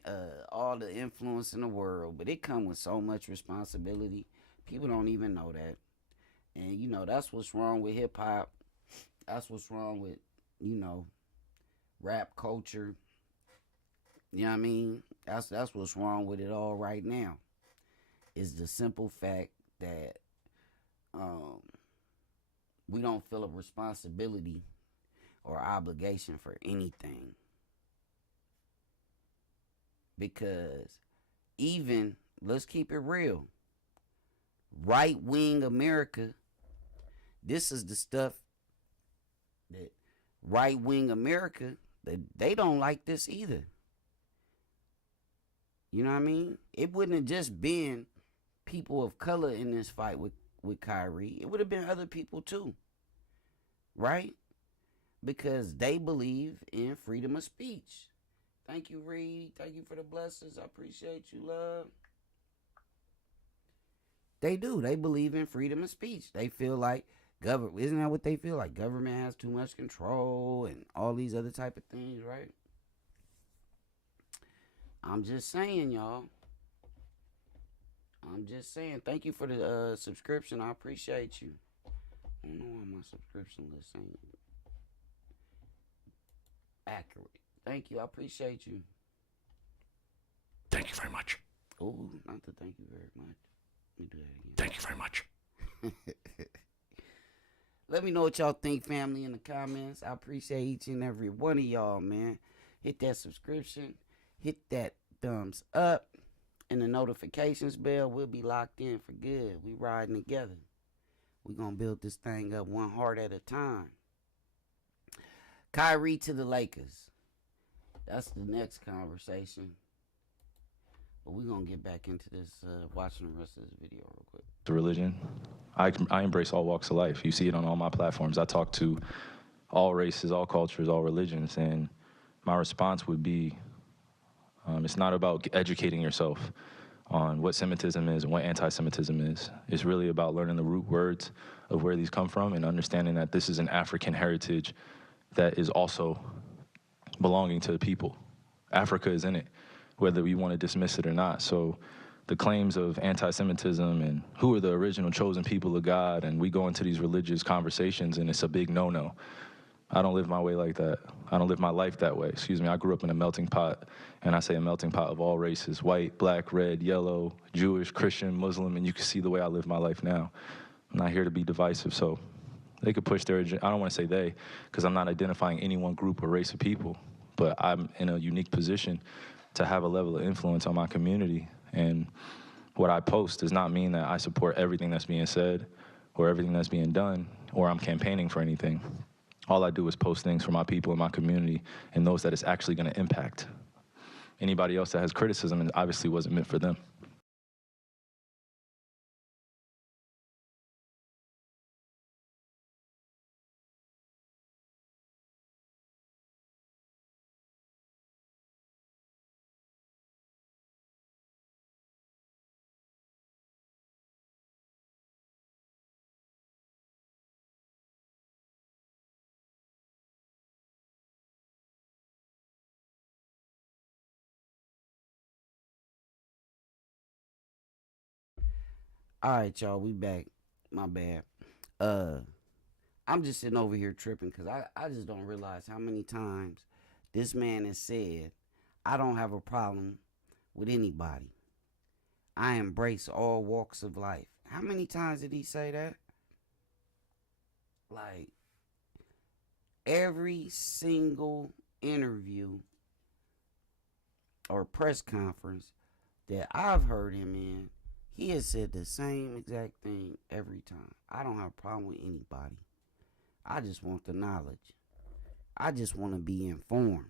all the influence in the world, but it comes with so much responsibility. People don't even know that. And, you know, that's what's wrong with hip-hop. That's what's wrong with, you know, rap culture. You know what I mean? That's what's wrong with it all right now. Is the simple fact that we don't feel a responsibility or obligation for anything. Because even, let's keep it real, right-wing America, this is the stuff that right-wing America, they don't like this either. You know what I mean? It wouldn't have just been people of color in this fight with Kyrie. It would have been other people too. Right? Because they believe in freedom of speech. Thank you, Reed. Thank you for the blessings. I appreciate you, love. They do. They believe in freedom of speech. They feel like isn't that what they feel like? Government has too much control and all these other type of things, right? I'm just saying, y'all. I'm just saying. Thank you for the subscription. I appreciate you. I don't know why my subscription list ain't accurate. Thank you. I appreciate you. Thank you very much. Oh, not to thank you very much. Let me do that again. Thank you very much. Let me know what y'all think, family, in the comments. I appreciate each and every one of y'all, man. Hit that subscription. Hit that thumbs up. And the notifications bell. We'll be locked in for good. We riding together. We gonna build this thing up one heart at a time. Kyrie to the Lakers. That's the next conversation. But we're going to get back into this, watching the rest of this video real quick. The religion, I embrace all walks of life. You see it on all my platforms. I talk to all races, all cultures, all religions, and my response would be, it's not about educating yourself on what Semitism is and what anti-Semitism is. It's really about learning the root words of where these come from and understanding that this is an African heritage that is also belonging to the people. Africa is in it, whether we want to dismiss it or not. So the claims of anti-Semitism and who are the original chosen people of God, and we go into these religious conversations and it's a big no-no. I don't live my way like that. I don't live my life that way. Excuse me, I grew up in a melting pot, and I say a melting pot of all races, white, black, red, yellow, Jewish, Christian, Muslim, and you can see the way I live my life now. I'm not here to be divisive, so they could push their agenda. I don't want to say they, because I'm not identifying any one group or race of people, but I'm in a unique position to have a level of influence on my community. And what I post does not mean that I support everything that's being said or everything that's being done, or I'm campaigning for anything. All I do is post things for my people in my community and those that it's actually going to impact. Anybody else that has criticism, it obviously wasn't meant for them. All right, y'all, we back. My bad. I'm just sitting over here tripping because I just don't realize how many times this man has said, I don't have a problem with anybody. I embrace all walks of life. How many times did he say that? Like, every single interview or press conference that I've heard him in, he has said the same exact thing every time. I don't have a problem with anybody. I just want the knowledge. I just want to be informed.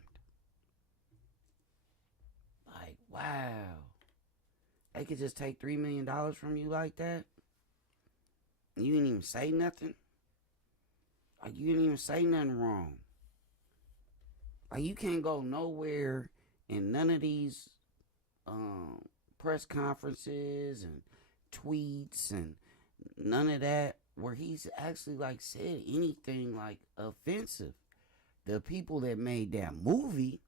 Like, wow. They could just take $3 million from you like that? You didn't even say nothing? Like, you didn't even say nothing wrong. Like, you can't go nowhere in none of these press conferences and tweets and none of that where he's actually like said anything like offensive. The people that made that movie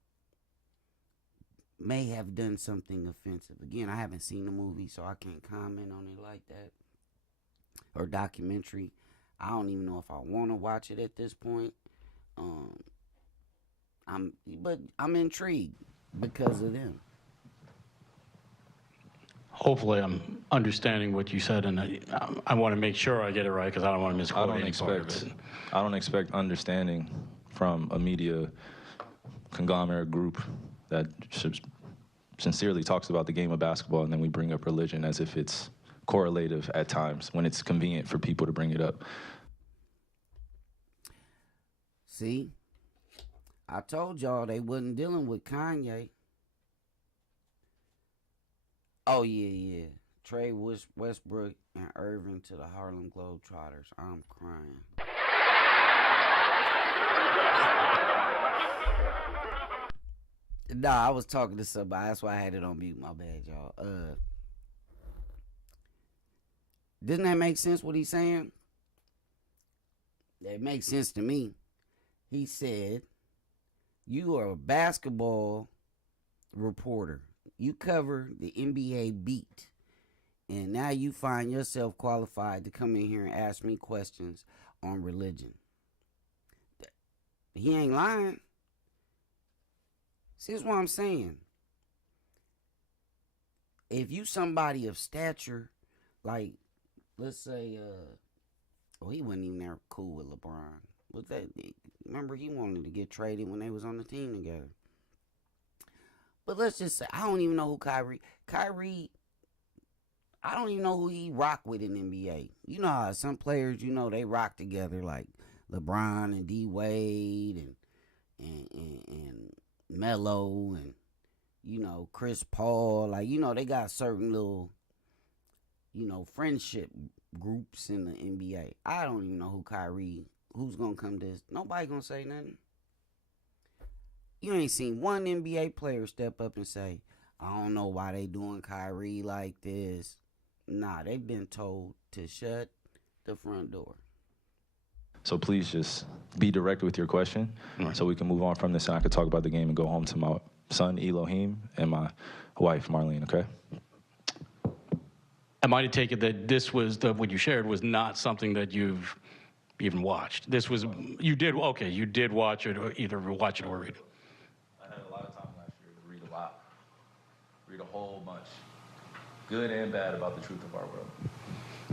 may have done something offensive. Again, I haven't seen the movie, so I can't comment on it like that. Or documentary. I don't even know if I want to watch it at this point. I'm intrigued because of them. Hopefully I'm understanding what you said, and I want to make sure I get it right because I don't want to misquote any part of it. I don't expect understanding from a media conglomerate group that sincerely talks about the game of basketball, and then we bring up religion as if it's correlative at times when it's convenient for people to bring it up. See, I told y'all they wasn't dealing with Kanye. Oh, yeah. Trade Westbrook and Irving to the Harlem Globetrotters. I'm crying. Nah, I was talking to somebody. That's why I had it on mute. My bad, y'all. Doesn't that make sense what he's saying? That makes sense to me. He said, you are a basketball reporter. You cover the NBA beat. And now you find yourself qualified to come in here and ask me questions on religion. He ain't lying. See, that's what I'm saying. If you somebody of stature, like, let's say, he wasn't even there cool with LeBron. Was that? Remember, he wanted to get traded when they was on the team together. But let's just say, I don't even know who Kyrie, I don't even know who he rock with in the NBA. You know how some players, they rock together, like LeBron and D Wade and Melo and, Chris Paul. Like, they got certain little, friendship groups in the NBA. I don't even know who's going to come to this. Nobody going to say nothing. You ain't seen one NBA player step up and say, I don't know why they doing Kyrie like this. Nah, they've been told to shut the front door. So please just be direct with your question so we can move on from this and I can talk about the game and go home to my son, Elohim, and my wife, Marlene, okay? Am I to take it that this was, what you shared was not something that you've even watched? This was, you did watch it, or either watch it or read it. I had a lot of time last year to read a lot. Read a whole bunch. Good and bad about the truth of our world.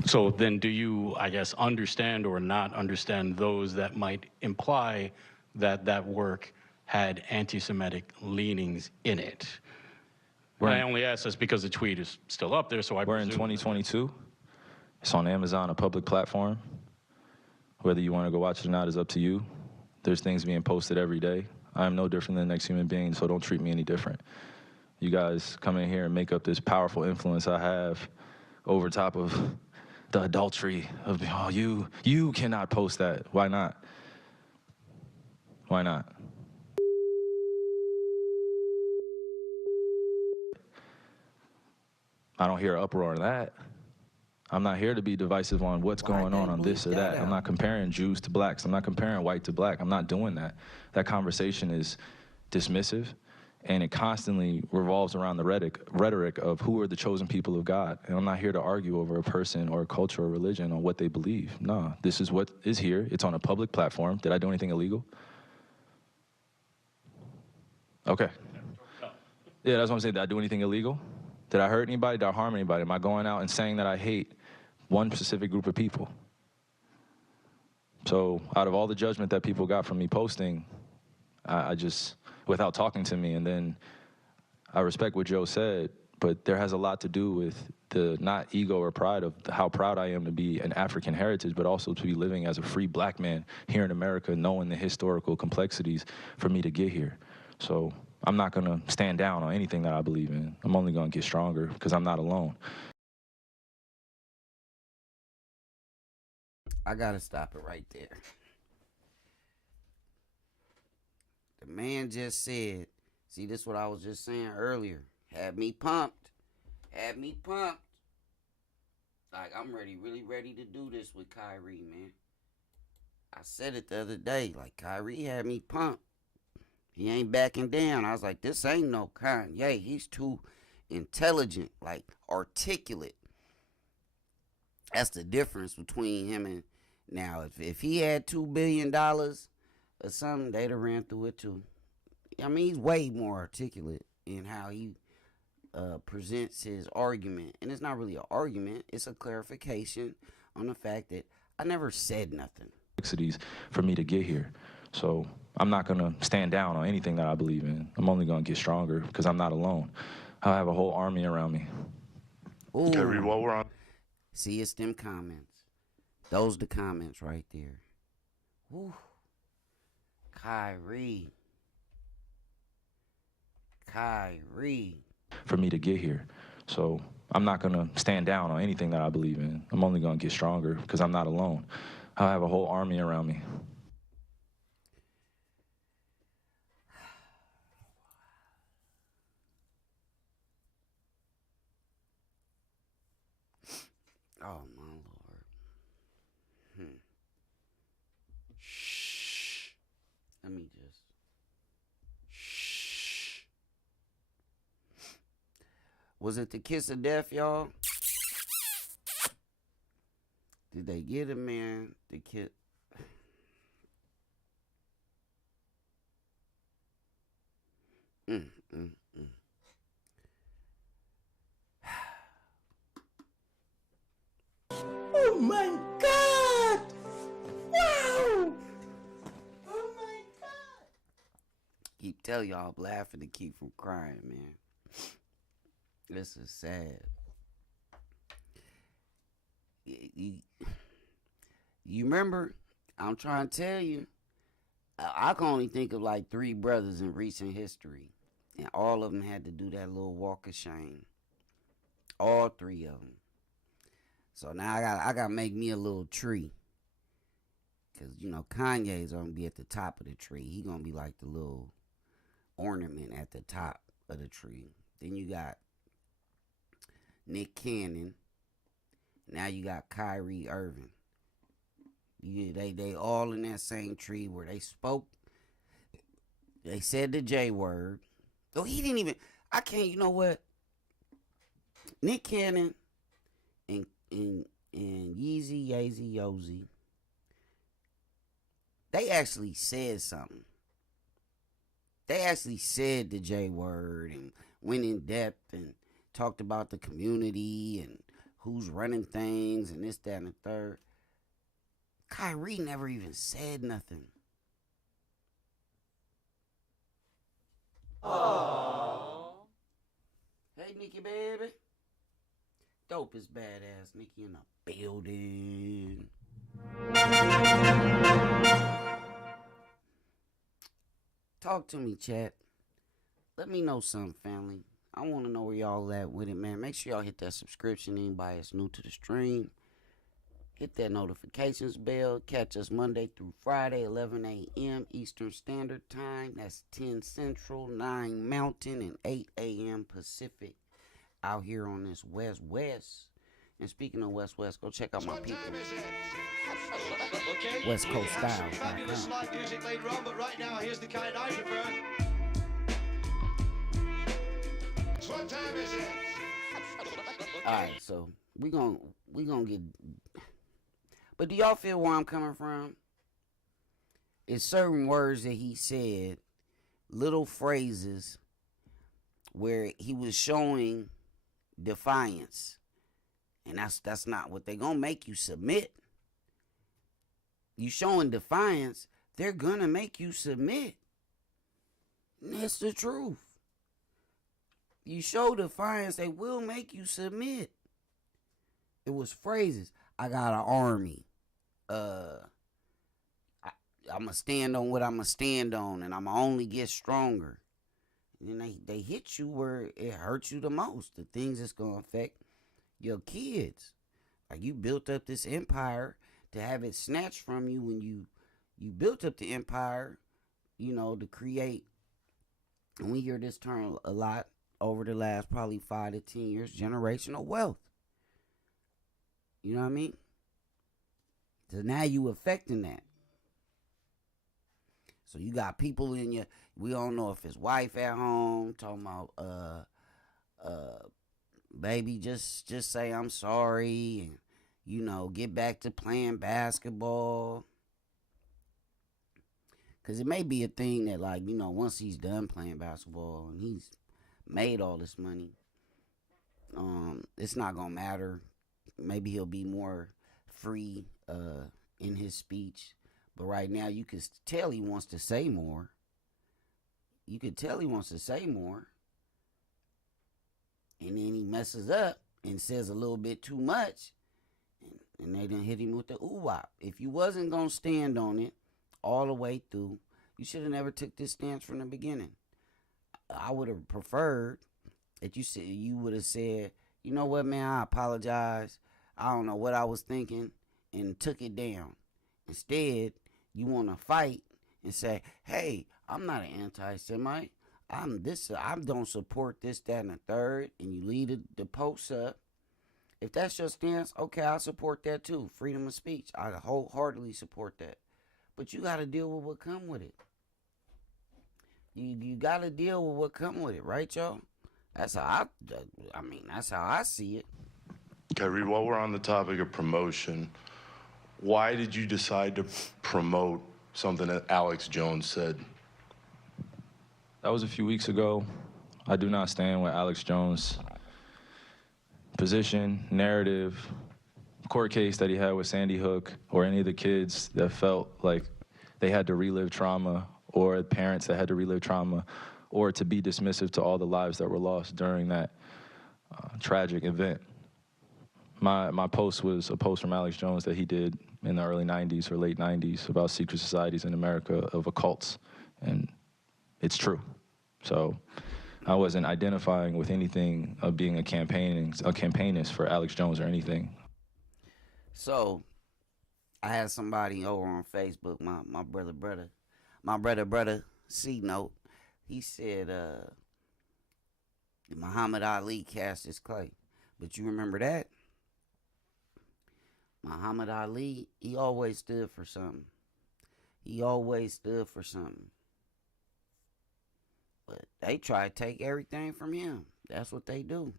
So then do you, I guess, understand or not understand those that might imply that that work had anti-Semitic leanings in it? I only ask this because the tweet is still up there, so I We're in 2022. It's on Amazon, a public platform. Whether you want to go watch it or not is up to you. There's things being posted every day. I am no different than the next human being, so don't treat me any different. You guys come in here and make up this powerful influence I have over top of the adultery of, you cannot post that. Why not? Why not? I don't hear an uproar on that. I'm not here to be divisive on what's going on this or that. I'm not comparing Jews to blacks. I'm not comparing white to black. I'm not doing that. That conversation is dismissive And it constantly revolves around the rhetoric of who are the chosen people of God. And I'm not here to argue over a person or a culture or religion on what they believe. No, this is what is here. It's on a public platform. Did I do anything illegal? Okay. Yeah, that's what I'm saying. Did I do anything illegal? Did I hurt anybody? Did I harm anybody? Am I going out and saying that I hate one specific group of people? So out of all the judgment that people got from me posting, I just, without talking to me, and then I respect what Joe said, but there has a lot to do with the not ego or pride of how proud I am to be an African heritage, but also to be living as a free black man here in America, knowing the historical complexities for me to get here. So I'm not going to stand down on anything that I believe in. I'm only going to get stronger because I'm not alone. I got to stop it right there. The man just said, see, this is what I was just saying earlier. Had me pumped. Had me pumped. Like, I'm really ready to do this with Kyrie, man. I said it the other day. Like, Kyrie had me pumped. He ain't backing down. I was like, this ain't no Kanye. He's too intelligent, like articulate. That's the difference between him and now. If he had $2 billion or something, they'd have ran through it too. I mean, he's way more articulate in how he presents his argument. And it's not really an argument. It's a clarification on the fact that I never said nothing. For me to get here. So I'm not going to stand down on anything that I believe in. I'm only going to get stronger because I'm not alone. I have a whole army around me. Ooh. Kyrie, while we're on. See, it's them comments. Those the comments right there. Ooh. Kyrie. For me to get here. So I'm not going to stand down on anything that I believe in. I'm only going to get stronger because I'm not alone. I have a whole army around me. Oh, my Lord. Shh. Let me just. Shh. Was it the kiss of death, y'all? Did they get a man the kiss? Oh my God! Wow! Oh my God! Keep telling y'all, I'm laughing to keep from crying, man. This is sad. You remember? I'm trying to tell you. I can only think of like 3 brothers in recent history, and all of them had to do that little walk of shame. All 3 of them. So now I got to make me a little tree. Because, you know, Kanye's going to be at the top of the tree. He going to be like the little ornament at the top of the tree. Then you got Nick Cannon. Now you got Kyrie Irving. They all in that same tree where they spoke. They said the J word. Oh, he didn't even. I can't. You know what? Nick Cannon and Yeezy, Yozy. They actually said something. They actually said the J word and went in depth and talked about the community and who's running things and this, that, and the third. Kyrie never even said nothing. Aww. Hey, Nikki, baby. Dopest badass Nikki in the building. Talk to me, chat. Let me know something, family. I want to know where y'all at with it, man. Make sure y'all hit that subscription. Anybody that's new to the stream, hit that notifications bell. Catch us Monday through Friday, 11 a.m. Eastern Standard Time. That's 10 Central, 9 Mountain, and 8 a.m. Pacific. Out here on this West. And speaking of West, go check out my people. West Coast Style. Fabulous live music later on, but right now here's the kind I prefer. What time is it? All right, so we gonna get. But do y'all feel where I'm coming from? It's certain words that he said, little phrases, where he was showing defiance, and that's not what they're gonna make you submit. You showing defiance, they're gonna make you submit. That's the truth. You show defiance, they will make you submit. It was phrases. I got an army. I'ma stand on what I'ma stand on, and I'ma only get stronger. And they hit you where it hurts you the most. The things that's gonna affect your kids. Like, you built up this empire, to have it snatched from you when you built up the empire, to create. And we hear this term a lot over the last probably 5 to 10 years, generational wealth. You know what I mean? So now you affecting that. So you got people in we don't know if his wife at home talking about, baby, just say I'm sorry, and, get back to playing basketball. Because it may be a thing that, like, once he's done playing basketball and he's made all this money, it's not going to matter. Maybe he'll be more free in his speech. But right now, you can tell he wants to say more. You can tell he wants to say more. And then he messes up and says a little bit too much. And they done hit him with the ooh-wop. If you wasn't going to stand on it all the way through, you should have never took this stance from the beginning. I would have preferred that you would have said, you know what, man, I apologize. I don't know what I was thinking, and took it down. Instead, you want to fight and say, hey, I'm not an anti-Semite. I don't support this, that, and the third, and you leave the posts up. If that's your stance, okay, I support that too. Freedom of speech. I wholeheartedly support that. But you got to deal with what come with it. You got to deal with what come with it, right, y'all? That's how that's how I see it. Kyrie, while we're on the topic of promotion, why did you decide to promote something that Alex Jones said? That was a few weeks ago. I do not stand with Alex Jones' position, narrative, court case that he had with Sandy Hook, or any of the kids that felt like they had to relive trauma, or parents that had to relive trauma, or to be dismissive to all the lives that were lost during that tragic event. My post was a post from Alex Jones that he did in the early 90s or late 90s about secret societies in America of occults, and it's true. So I wasn't identifying with anything of being a campaignist for Alex Jones or anything. So I had somebody over on Facebook, my brother C-Note. He said Muhammad Ali cast his clay. But you remember that? Muhammad Ali, he always stood for something. But they try to take everything from him. That's what they do.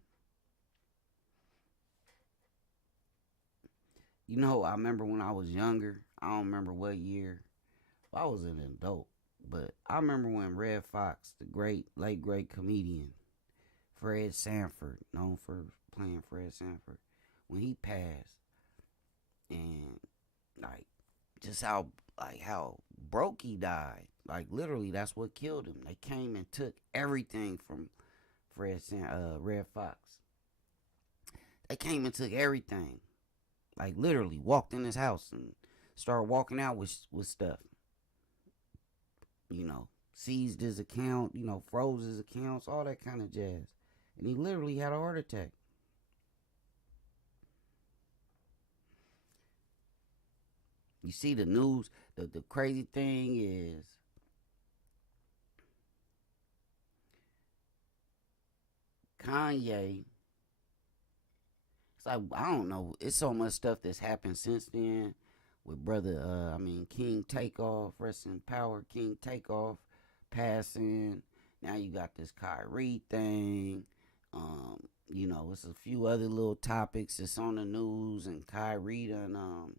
I remember when I was younger, I don't remember what year. I was an adult. But I remember when Red Fox, the late great comedian, Fred Sanford, known for playing Fred Sanford, when he passed, and just how broke he died. Like, literally, that's what killed him. They came and took everything from Red Fox. They came and took everything. Like, literally, walked in his house and started walking out with stuff. Seized his account, froze his accounts, all that kind of jazz. And he literally had a heart attack. You see the news, the crazy thing is, Kanye, it's like, I don't know, it's so much stuff that's happened since then with King Takeoff, rest in power, King Takeoff passing. Now you got this Kyrie thing. You know, it's a few other little topics that's on the news, and Kyrie done,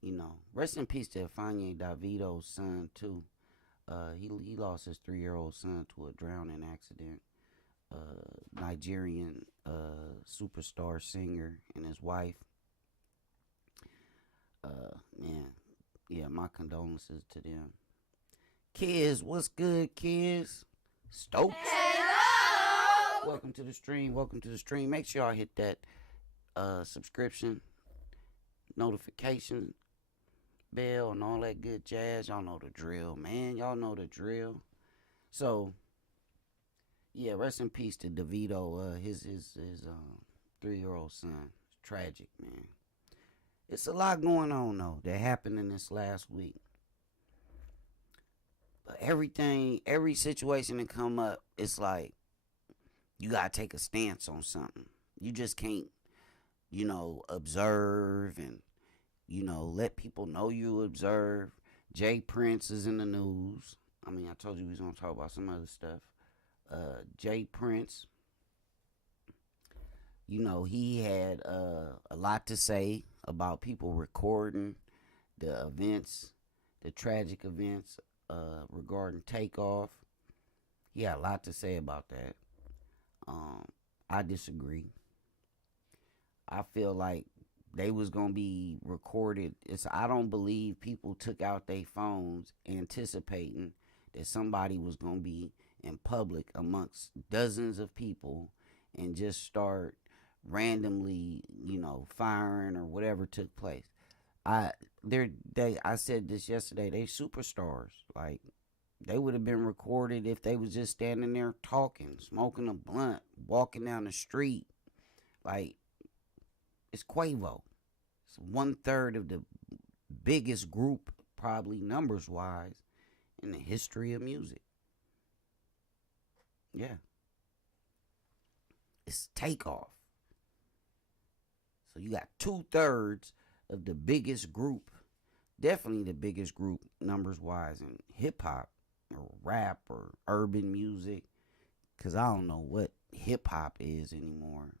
you know, rest in peace to Kanye Davido's son too. He lost his 3-year-old son to a drowning accident. Nigerian superstar singer and his wife. Man, yeah, my condolences to them. Kids, what's good, kids? Stokes. Hello. Welcome to the stream. Welcome to the stream. Make sure y'all hit that subscription, notification bell, and all that good jazz. Y'all know the drill, man. Y'all know the drill. So, yeah, rest in peace to DeVito. His 3-year-old son. It's tragic, man. It's a lot going on though that happened in this last week. But every situation that come up, it's like you gotta take a stance on something. You just can't, you know, observe and, you know, let people know you observe. Jay Prince is in the news. I mean, I told you we was gonna talk about some other stuff. Jay Prince, you know, he had a lot to say about people recording the events, the tragic events regarding Takeoff. He had a lot to say about that. I disagree. I feel like they was gonna be recorded. I don't believe people took out their phones anticipating that somebody was gonna be in public amongst dozens of people and just start randomly, you know, firing or whatever took place. I said this yesterday, they superstars. Like, they would have been recorded if they was just standing there talking, smoking a blunt, walking down the street. Like, it's Quavo. It's 1/3 of the biggest group, probably numbers wise, in the history of music. Yeah. It's Takeoff. So you got 2/3 of the biggest group, definitely the biggest group numbers wise in hip hop or rap or urban music. Cause I don't know what hip hop is anymore.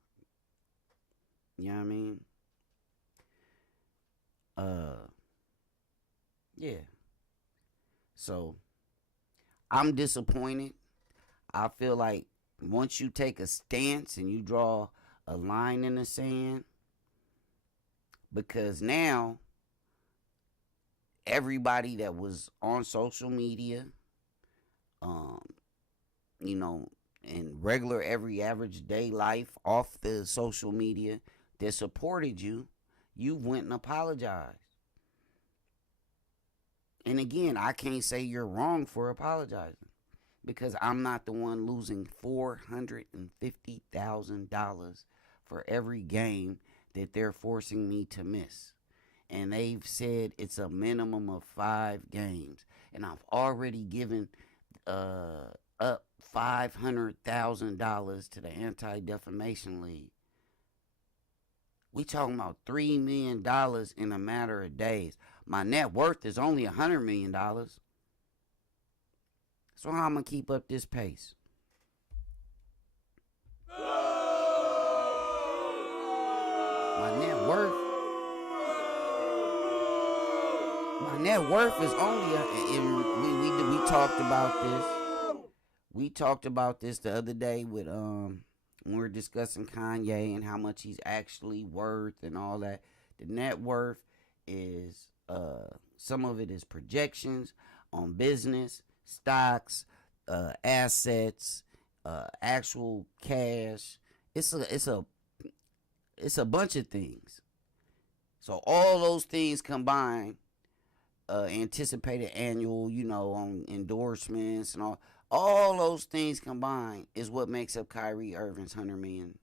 You know what I mean? Yeah. So I'm disappointed. I feel like once you take a stance and you draw a line in the sand, because now everybody that was on social media, you know, in regular every average day life off the social media that supported you, you went and apologized. And again, I can't say you're wrong for apologizing, because I'm not the one losing $450,000 for every game that they're forcing me to miss. And they've said it's a minimum of 5 games. And I've already given up $500,000 to the Anti-Defamation League. We talking about $3 million in a matter of days. My net worth is only $100 million. So how I'm going to keep up this pace? My net worth is only, we talked about this. We talked about this the other day with, when we were discussing Kanye and how much he's actually worth and all that. The net worth is, some of it is projections on business, stocks, assets, actual cash. It's a bunch of things. So all those things combined, anticipated annual, you know, on endorsements and all those things combined is what makes up Kyrie Irving's $100 million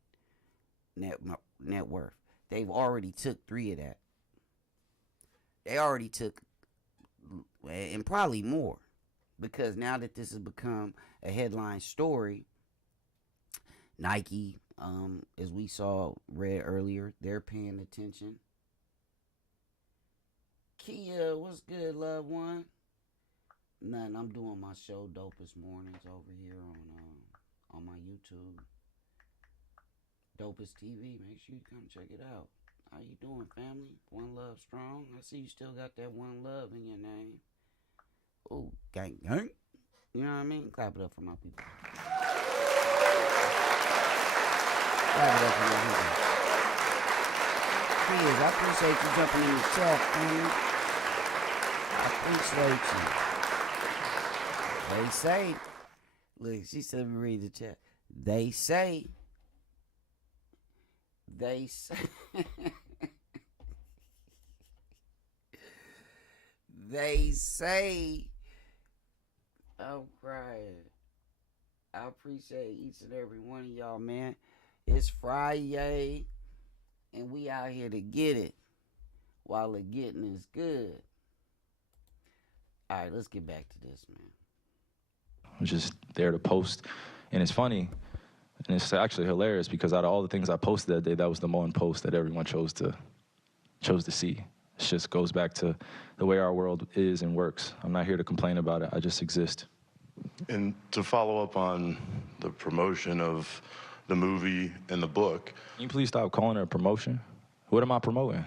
net worth. They've already took 3 of that. They already took, and probably more, because now that this has become a headline story, Nike, as we read earlier, they're paying attention. Kia, what's good, loved one? Nothing. I'm doing my show Dopest Mornings over here on my YouTube. Dopest TV. Make sure you come check it out. How you doing, family? One love strong. I see you still got that one love in your name. Ooh, gang, gang. You know what I mean? Clap it up for my people. Clap it up for my people. Kids, I appreciate you jumping in the chat, family. I appreciate you. They say, look, she said, let me read the chat. They say, they say, I'm crying. I appreciate each and every one of y'all, man. It's Friday, and we out here to get it while the getting is good. All right, let's get back to this, man. I'm just there to post, and it's funny, and it's actually hilarious because out of all the things I posted that day, that was the one post that everyone chose to see. It just goes back to the way our world is and works. I'm not here to complain about it. I just exist. And to follow up on the promotion of the movie and the book. Can you please stop calling it a promotion? What am I promoting?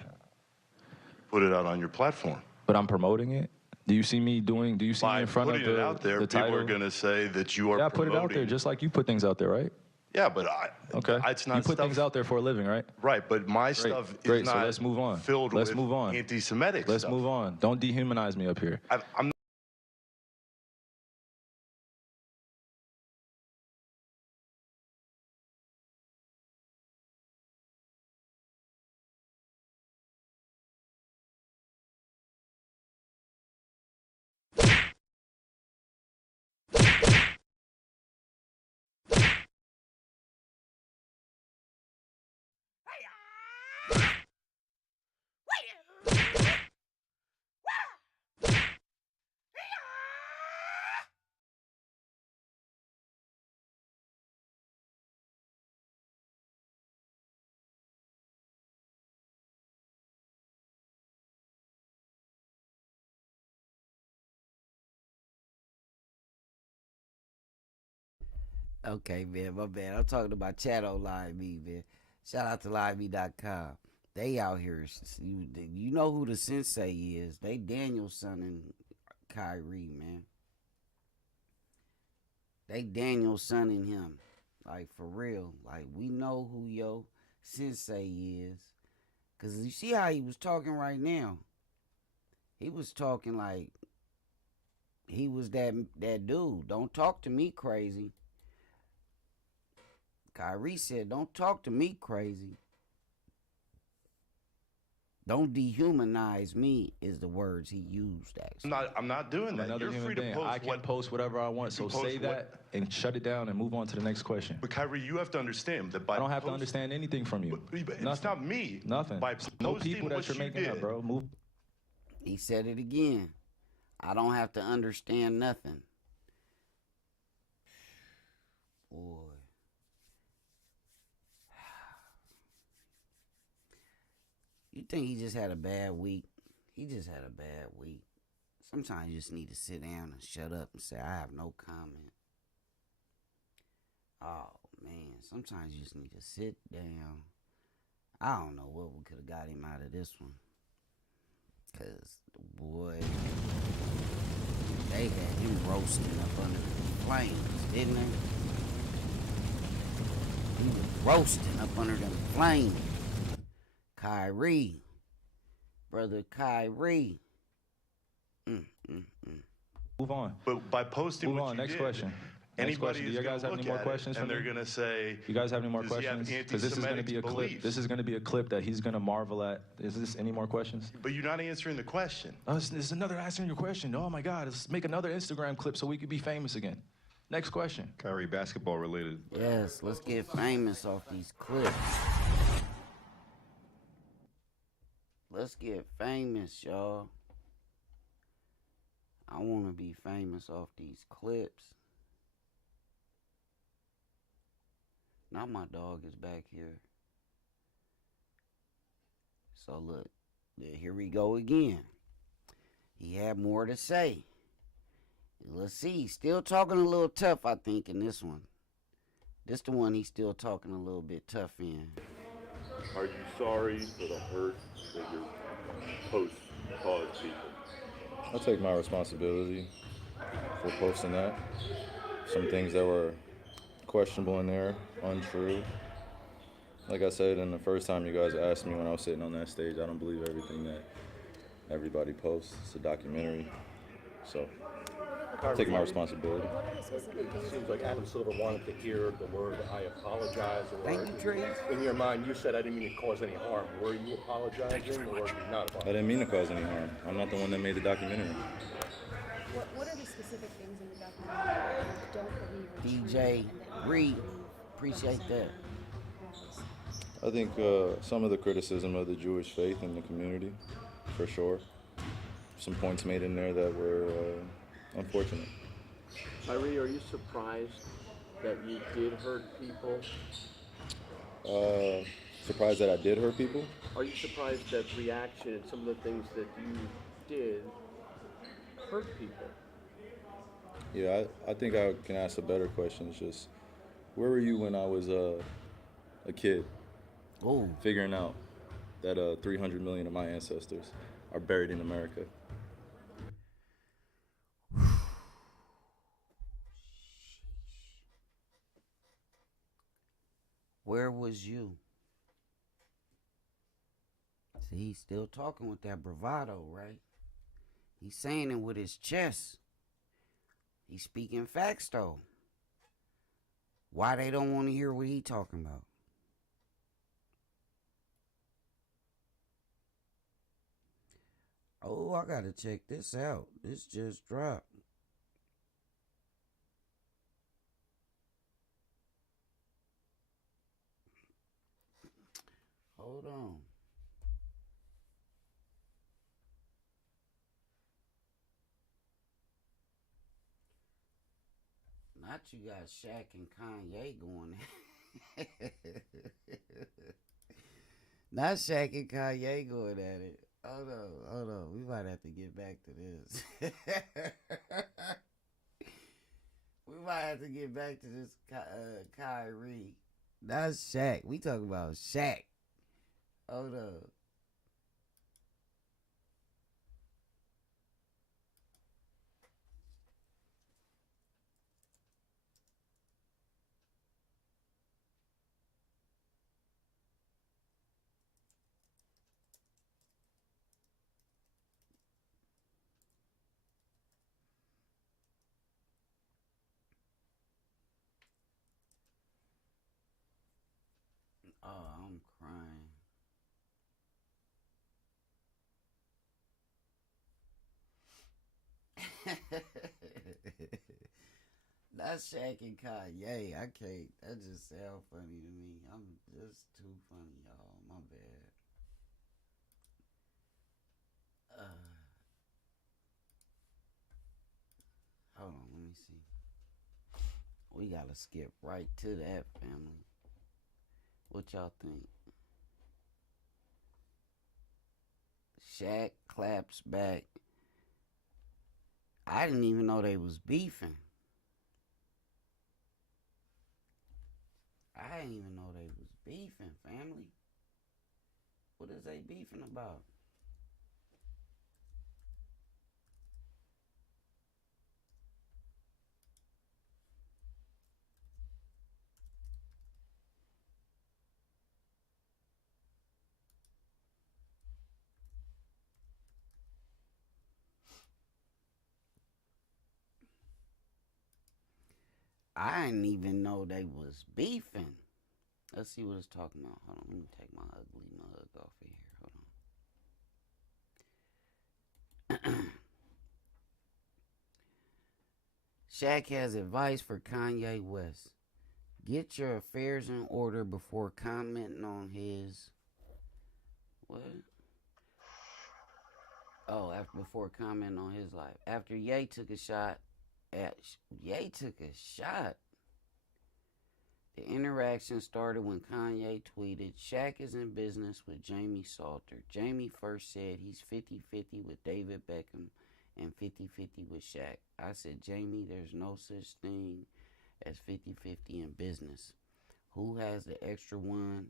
Put it out on your platform. But I'm promoting it? Do you see me in front of the By putting it out there, people title? are going to say that you are Yeah, I promoting. put it out there just like you put things out there, right? Yeah, but okay. It's not you put stuff, things out there for a living, right? Right, but my stuff is not so let's move on. filled let's with move on. anti-Semitic Let's stuff. move on. Don't dehumanize me up here. I'm Okay, man, my bad. I'm talking about chat on Live Me, man. Shout out to liveme.com. They out here. You know who the sensei is. They Daniel son and Kyrie, man. They Daniel son and him. Like, for real. Like, we know who your sensei is. Because you see how he was talking right now. He was talking like he was that dude. Don't talk to me crazy. Kyrie said, don't talk to me crazy. Don't dehumanize me is the words he used, actually. I'm not doing that. Another You're human free to being. post I can post whatever I want, so say that and shut it down and move on to the next question. But Kyrie, you have to understand that by I don't have to understand anything from you. But it's not me. Nothing. By No posting people that what you're you making did, up, bro. Move. He said it again. I don't have to understand nothing. Boy. You think he just had a bad week? He just had a bad week. Sometimes you just need to sit down and shut up and say, I have no comment. Oh, man. Sometimes you just need to sit down. I don't know what we could have got him out of this one. Because, boy, they had him roasting up under the flames, didn't they? He was roasting up under them flames. Kyrie. Brother Kyrie. Move on. But by posting Move what on. you Next did, question. Anybody Do is you going guys to have look any more at questions it, and for they're me? going to say, You guys have any more does he have questions? Because this is going to be a clip. beliefs? This is going to be a clip that he's going to marvel at. Is this any more questions? But you're not answering the question. Oh, this is another answering your question. Oh my God, let's make another Instagram clip so we could be famous again. Next question. Kyrie, basketball related. Yes, let's get famous off these clips. Let's get famous, y'all. I want to be famous off these clips. Now my dog is back here. So look, here we go again. He had more to say. Let's see. Still talking a little tough, I think, in this one. This the one he's still talking a little bit tough in. Are you sorry for the hurt that your posts caused people? I'll take my responsibility for posting that. Some things that were questionable in there, untrue. Like I said, and the first time you guys asked me when I was sitting on that stage, I don't believe everything that everybody posts. It's a documentary. So, take my responsibility. It seems like Adam Silver wanted to hear the word "I apologize." Or Thank you, Trace. In your mind, you said, "I didn't mean to cause any harm." Were you apologizing, or were you not apologizing? I didn't mean to cause any harm. I'm not the one that made the documentary. What are the specific things in the documentary that you don't believe are true DJ and that you Reed, don't believe appreciate that. I think some of the criticism of the Jewish faith in the community, for sure. Some points made in there that were unfortunate. Kyrie, are you surprised that you did hurt people? Surprised that I did hurt people? Are you surprised that reaction and some of the things that you did hurt people? Yeah, I think I can ask a better question. It's just, where were you when I was a kid? Oh. Figuring out that 300 million of my ancestors are buried in America. Where was you? See, he's still talking with that bravado, right? He's saying it with his chest. He's speaking facts, though. Why they don't want to hear what he talking about? Oh, I gotta check this out. This just dropped. Hold on. Not you got Shaq and Kanye going. Not Shaq and Kanye going at it. Hold on. We might have to get back to this. We might have to get back to this Kyrie. Not Shaq. We talking about Shaq. Hold up. Oh, I'm crying. Not Shaq and Kanye. I can't. That just sound funny to me. I'm just too funny, y'all. My bad. Hold on. Let me see. We gotta skip right to that, family. What y'all think? Shaq claps back. I didn't even know they was beefing. I didn't even know they was beefing, family. What is they beefing about? I didn't even know they was beefing. Let's see what it's talking about. Hold on, let me take my ugly mug off of here. Hold on. Shaq has advice for Kanye West. Get your affairs in order before commenting on his... What? Oh, before commenting on his life. After Ye took a shot at... Ye took a shot? The interaction started when Kanye tweeted, Shaq is in business with Jamie Salter. Jamie first said he's 50-50 with David Beckham and 50-50 with Shaq. I said, Jamie, there's no such thing as 50-50 in business. Who has the extra 1%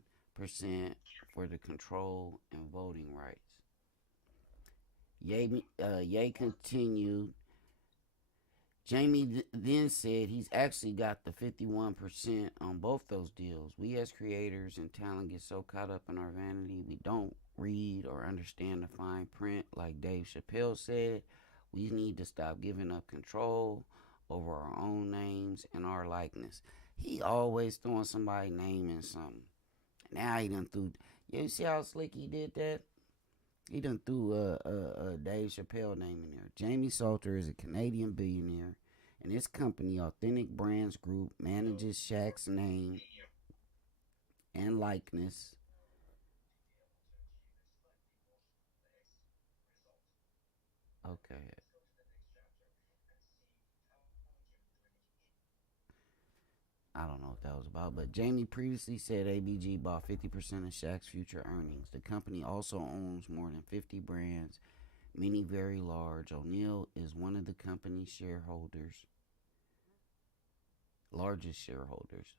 for the control and voting rights? Ye continued. Jamie then said he's actually got the 51% on both those deals. We as creators and talent get so caught up in our vanity, we don't read or understand the fine print. Like Dave Chappelle said, we need to stop giving up control over our own names and our likeness. He always throwing somebody's name in something. Now he done threw, you see how slick he did that? He done threw Dave Chappelle name in there. Jamie Salter is a Canadian billionaire, and his company, Authentic Brands Group, manages Shaq's name and likeness. Okay. I don't know what that was about, but Jamie previously said ABG bought 50% of Shaq's future earnings. The company also owns more than 50 brands, many very large. O'Neal is one of the company's shareholders, largest shareholders.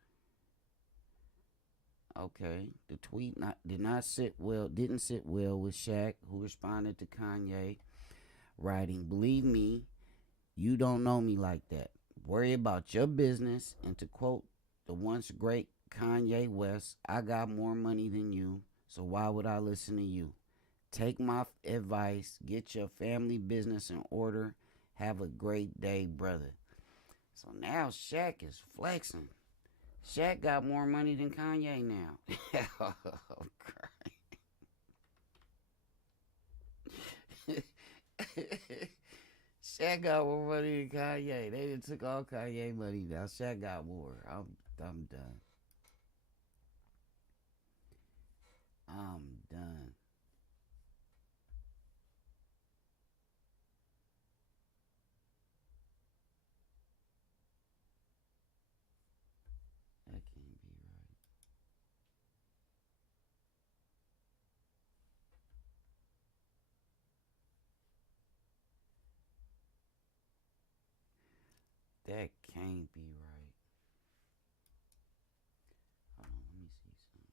Okay, the tweet didn't sit well with Shaq, who responded to Kanye, writing, "Believe me, you don't know me like that. Worry about your business." And to quote the once great Kanye West, "I got more money than you, so why would I listen to you? Take my advice, get your family business in order. Have a great day, brother." So now Shaq is flexing. Shaq got more money than Kanye now. Oh, Christ. Shaq got more money than Kanye. They done took all Kanye money now. Shaq got more. I'm done. I'm done. That can't be right. That can't be right. Hold on, let me see something.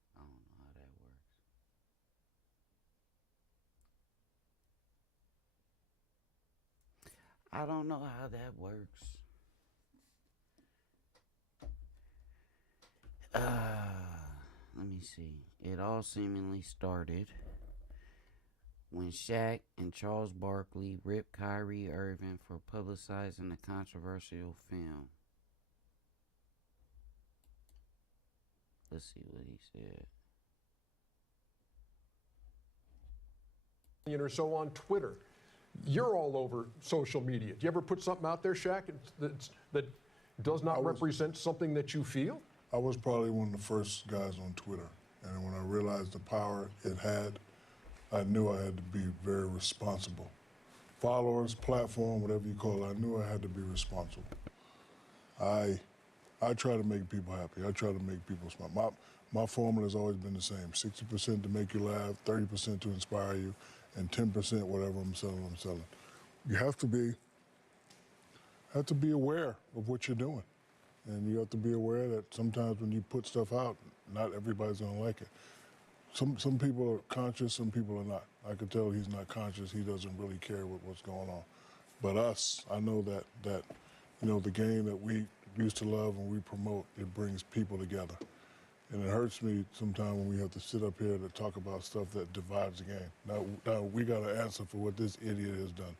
I don't know how that works. I don't know how that works. Let me see. It all seemingly started when Shaq and Charles Barkley ripped Kyrie Irving for publicizing the controversial film. Let's see what he said. Or so on Twitter. You're all over social media. Do you ever put something out there, Shaq, that does not represent something that you feel? I was probably one of the first guys on Twitter. And when I realized the power it had, I knew I had to be very responsible. Followers, platform, whatever you call it, I knew I had to be responsible. I try to make people happy. I try to make people smile. My formula has always been the same. 60% to make you laugh, 30% to inspire you, and 10% whatever I'm selling. You have to be aware of what you're doing. And you have to be aware that sometimes when you put stuff out, not everybody's gonna like it. Some people are conscious, some people are not. I could tell he's not conscious, he doesn't really care what's going on. But us, I know that the game that we used to love and we promote, it brings people together. And it hurts me sometimes when we have to sit up here to talk about stuff that divides the game. Now we got to answer for what this idiot has done.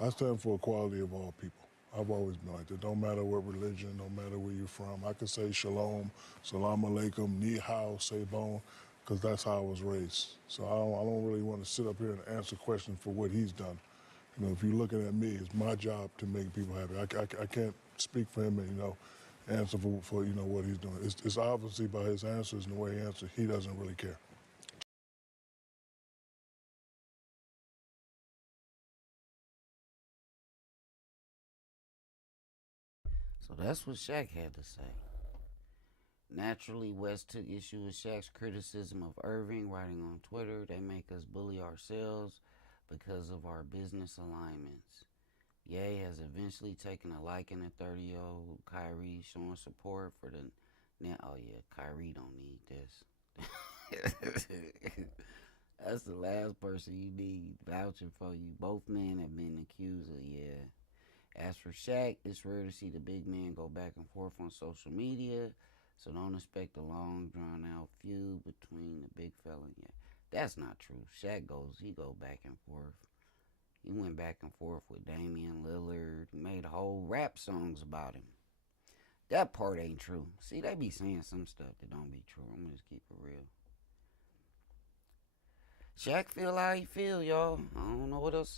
I stand for equality of all people. I've always been like that. Don't matter what religion, no matter where you're from. I could say shalom, salam alaikum, ni hao, say bon, because that's how I was raised. So I don't really want to sit up here and answer questions for what he's done. If you're looking at me, it's my job to make people happy. I can't speak for him, answer for what he's doing. It's obviously by his answers and the way he answers, he doesn't really care. So that's what Shaq had to say. Naturally, West took issue with Shaq's criticism of Irving, writing on Twitter, "They make us bully ourselves because of our business alignments." Ye has eventually taken a liking to 30-year-old Kyrie, showing support for the net. Oh yeah, Kyrie don't need this. That's the last person you need vouching for you. Both men have been accused of, yeah. As for Shaq, it's rare to see the big man go back and forth on social media, so don't expect a long, drawn-out feud between the big fella and yeah. That's not true. Shaq go back and forth. He went back and forth with Damian Lillard. He made whole rap songs about him. That part ain't true. See, they be saying some stuff that don't be true. I'm gonna just keep it real. Shaq feel how he feel, y'all. I don't know what else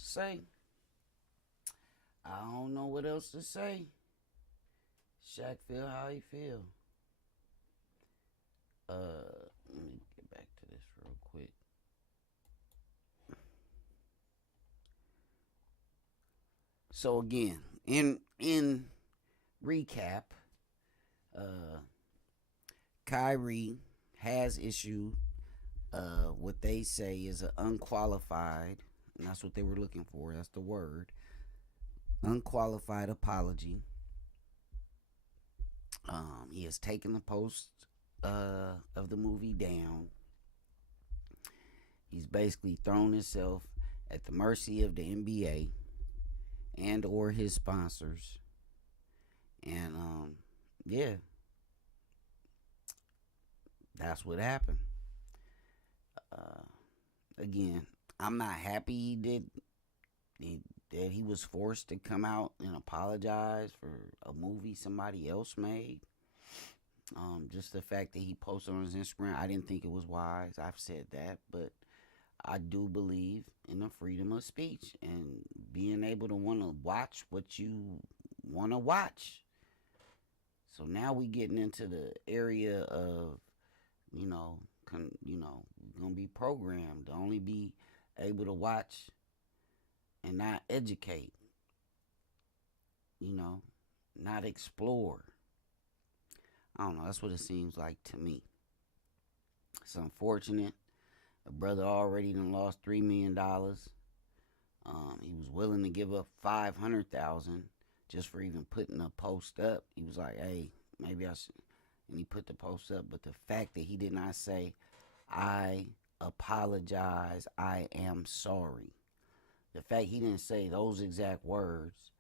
to say. Shaq feel how he feel. Let me get back to this real quick. So again, in recap, Kyrie has issued what they say is an unqualified, and that's what they were looking for, that's the word, unqualified apology. He has taken the post of the movie down. He's basically thrown himself at the mercy of the NBA and or his sponsors. And yeah, that's what happened. Again, I'm not happy that he was forced to come out and apologize for a movie somebody else made. Just the fact that he posted on his Instagram, I didn't think it was wise. I've said that, but I do believe in the freedom of speech and being able to want to watch what you want to watch. So now we getting into the area of, we're going to be programmed to only be able to watch and not educate, not explore. I don't know. That's what it seems like to me. It's unfortunate. A brother already done lost $3 million. He was willing to give up $500,000 just for even putting a post up. He was like, "Hey, maybe I should," and he put the post up. But the fact that he did not say, "I apologize, I am sorry," the fact he didn't say those exact words,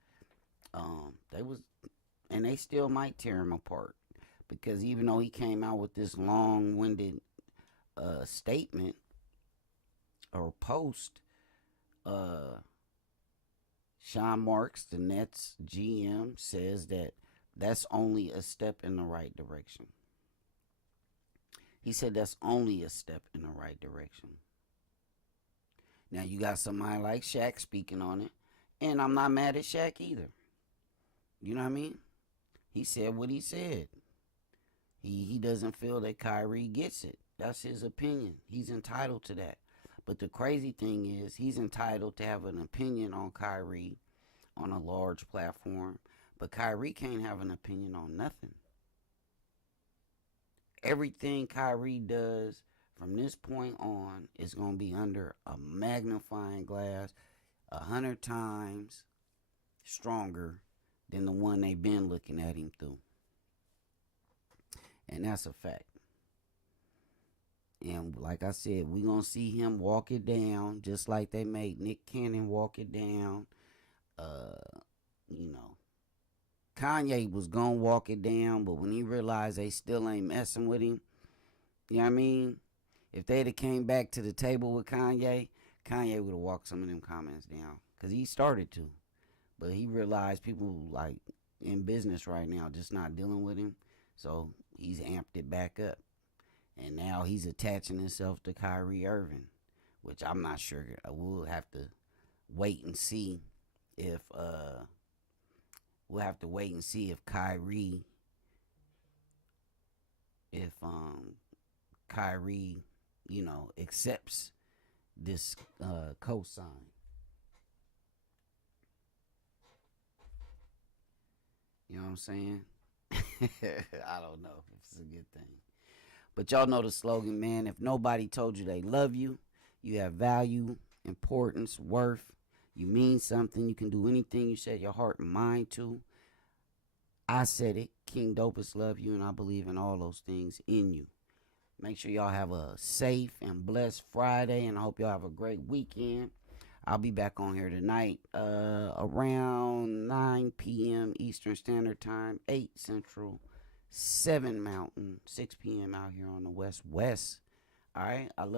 they still might tear him apart, because even though he came out with this long-winded statement or post, Sean Marks, the Nets GM, says that that's only a step in the right direction. He said that's only a step in the right direction. Now you got somebody like Shaq speaking on it, and I'm not mad at Shaq either. You know what I mean? He said what he said. He doesn't feel that Kyrie gets it. That's his opinion. He's entitled to that. But the crazy thing is, he's entitled to have an opinion on Kyrie on a large platform, but Kyrie can't have an opinion on nothing. Everything Kyrie does from this point on is going to be under a magnifying glass 100 times stronger than the one they've been looking at him through. And that's a fact. And like I said, we're going to see him walk it down just like they made Nick Cannon walk it down. Kanye was going to walk it down, but when he realized they still ain't messing with him, you know what I mean? If they'd have came back to the table with Kanye, Kanye would have walked some of them comments down, because he started to. But he realized people like in business right now just not dealing with him, so he's amped it back up. And now he's attaching himself to Kyrie Irving, which I'm not sure. We'll have to wait and see if Kyrie if Kyrie, accepts this cosign. You know what I'm saying? I don't know if it's a good thing. But y'all know the slogan, man. If nobody told you they love you, you have value, importance, worth, you mean something, you can do anything you set your heart and mind to. I said it. King Dopest love you, and I believe in all those things in you. Make sure y'all have a safe and blessed Friday, and I hope y'all have a great weekend. I'll be back on here tonight around 9 p.m. Eastern Standard Time, 8 Central, 7 Mountain, 6 p.m. out here on the West. All right? I love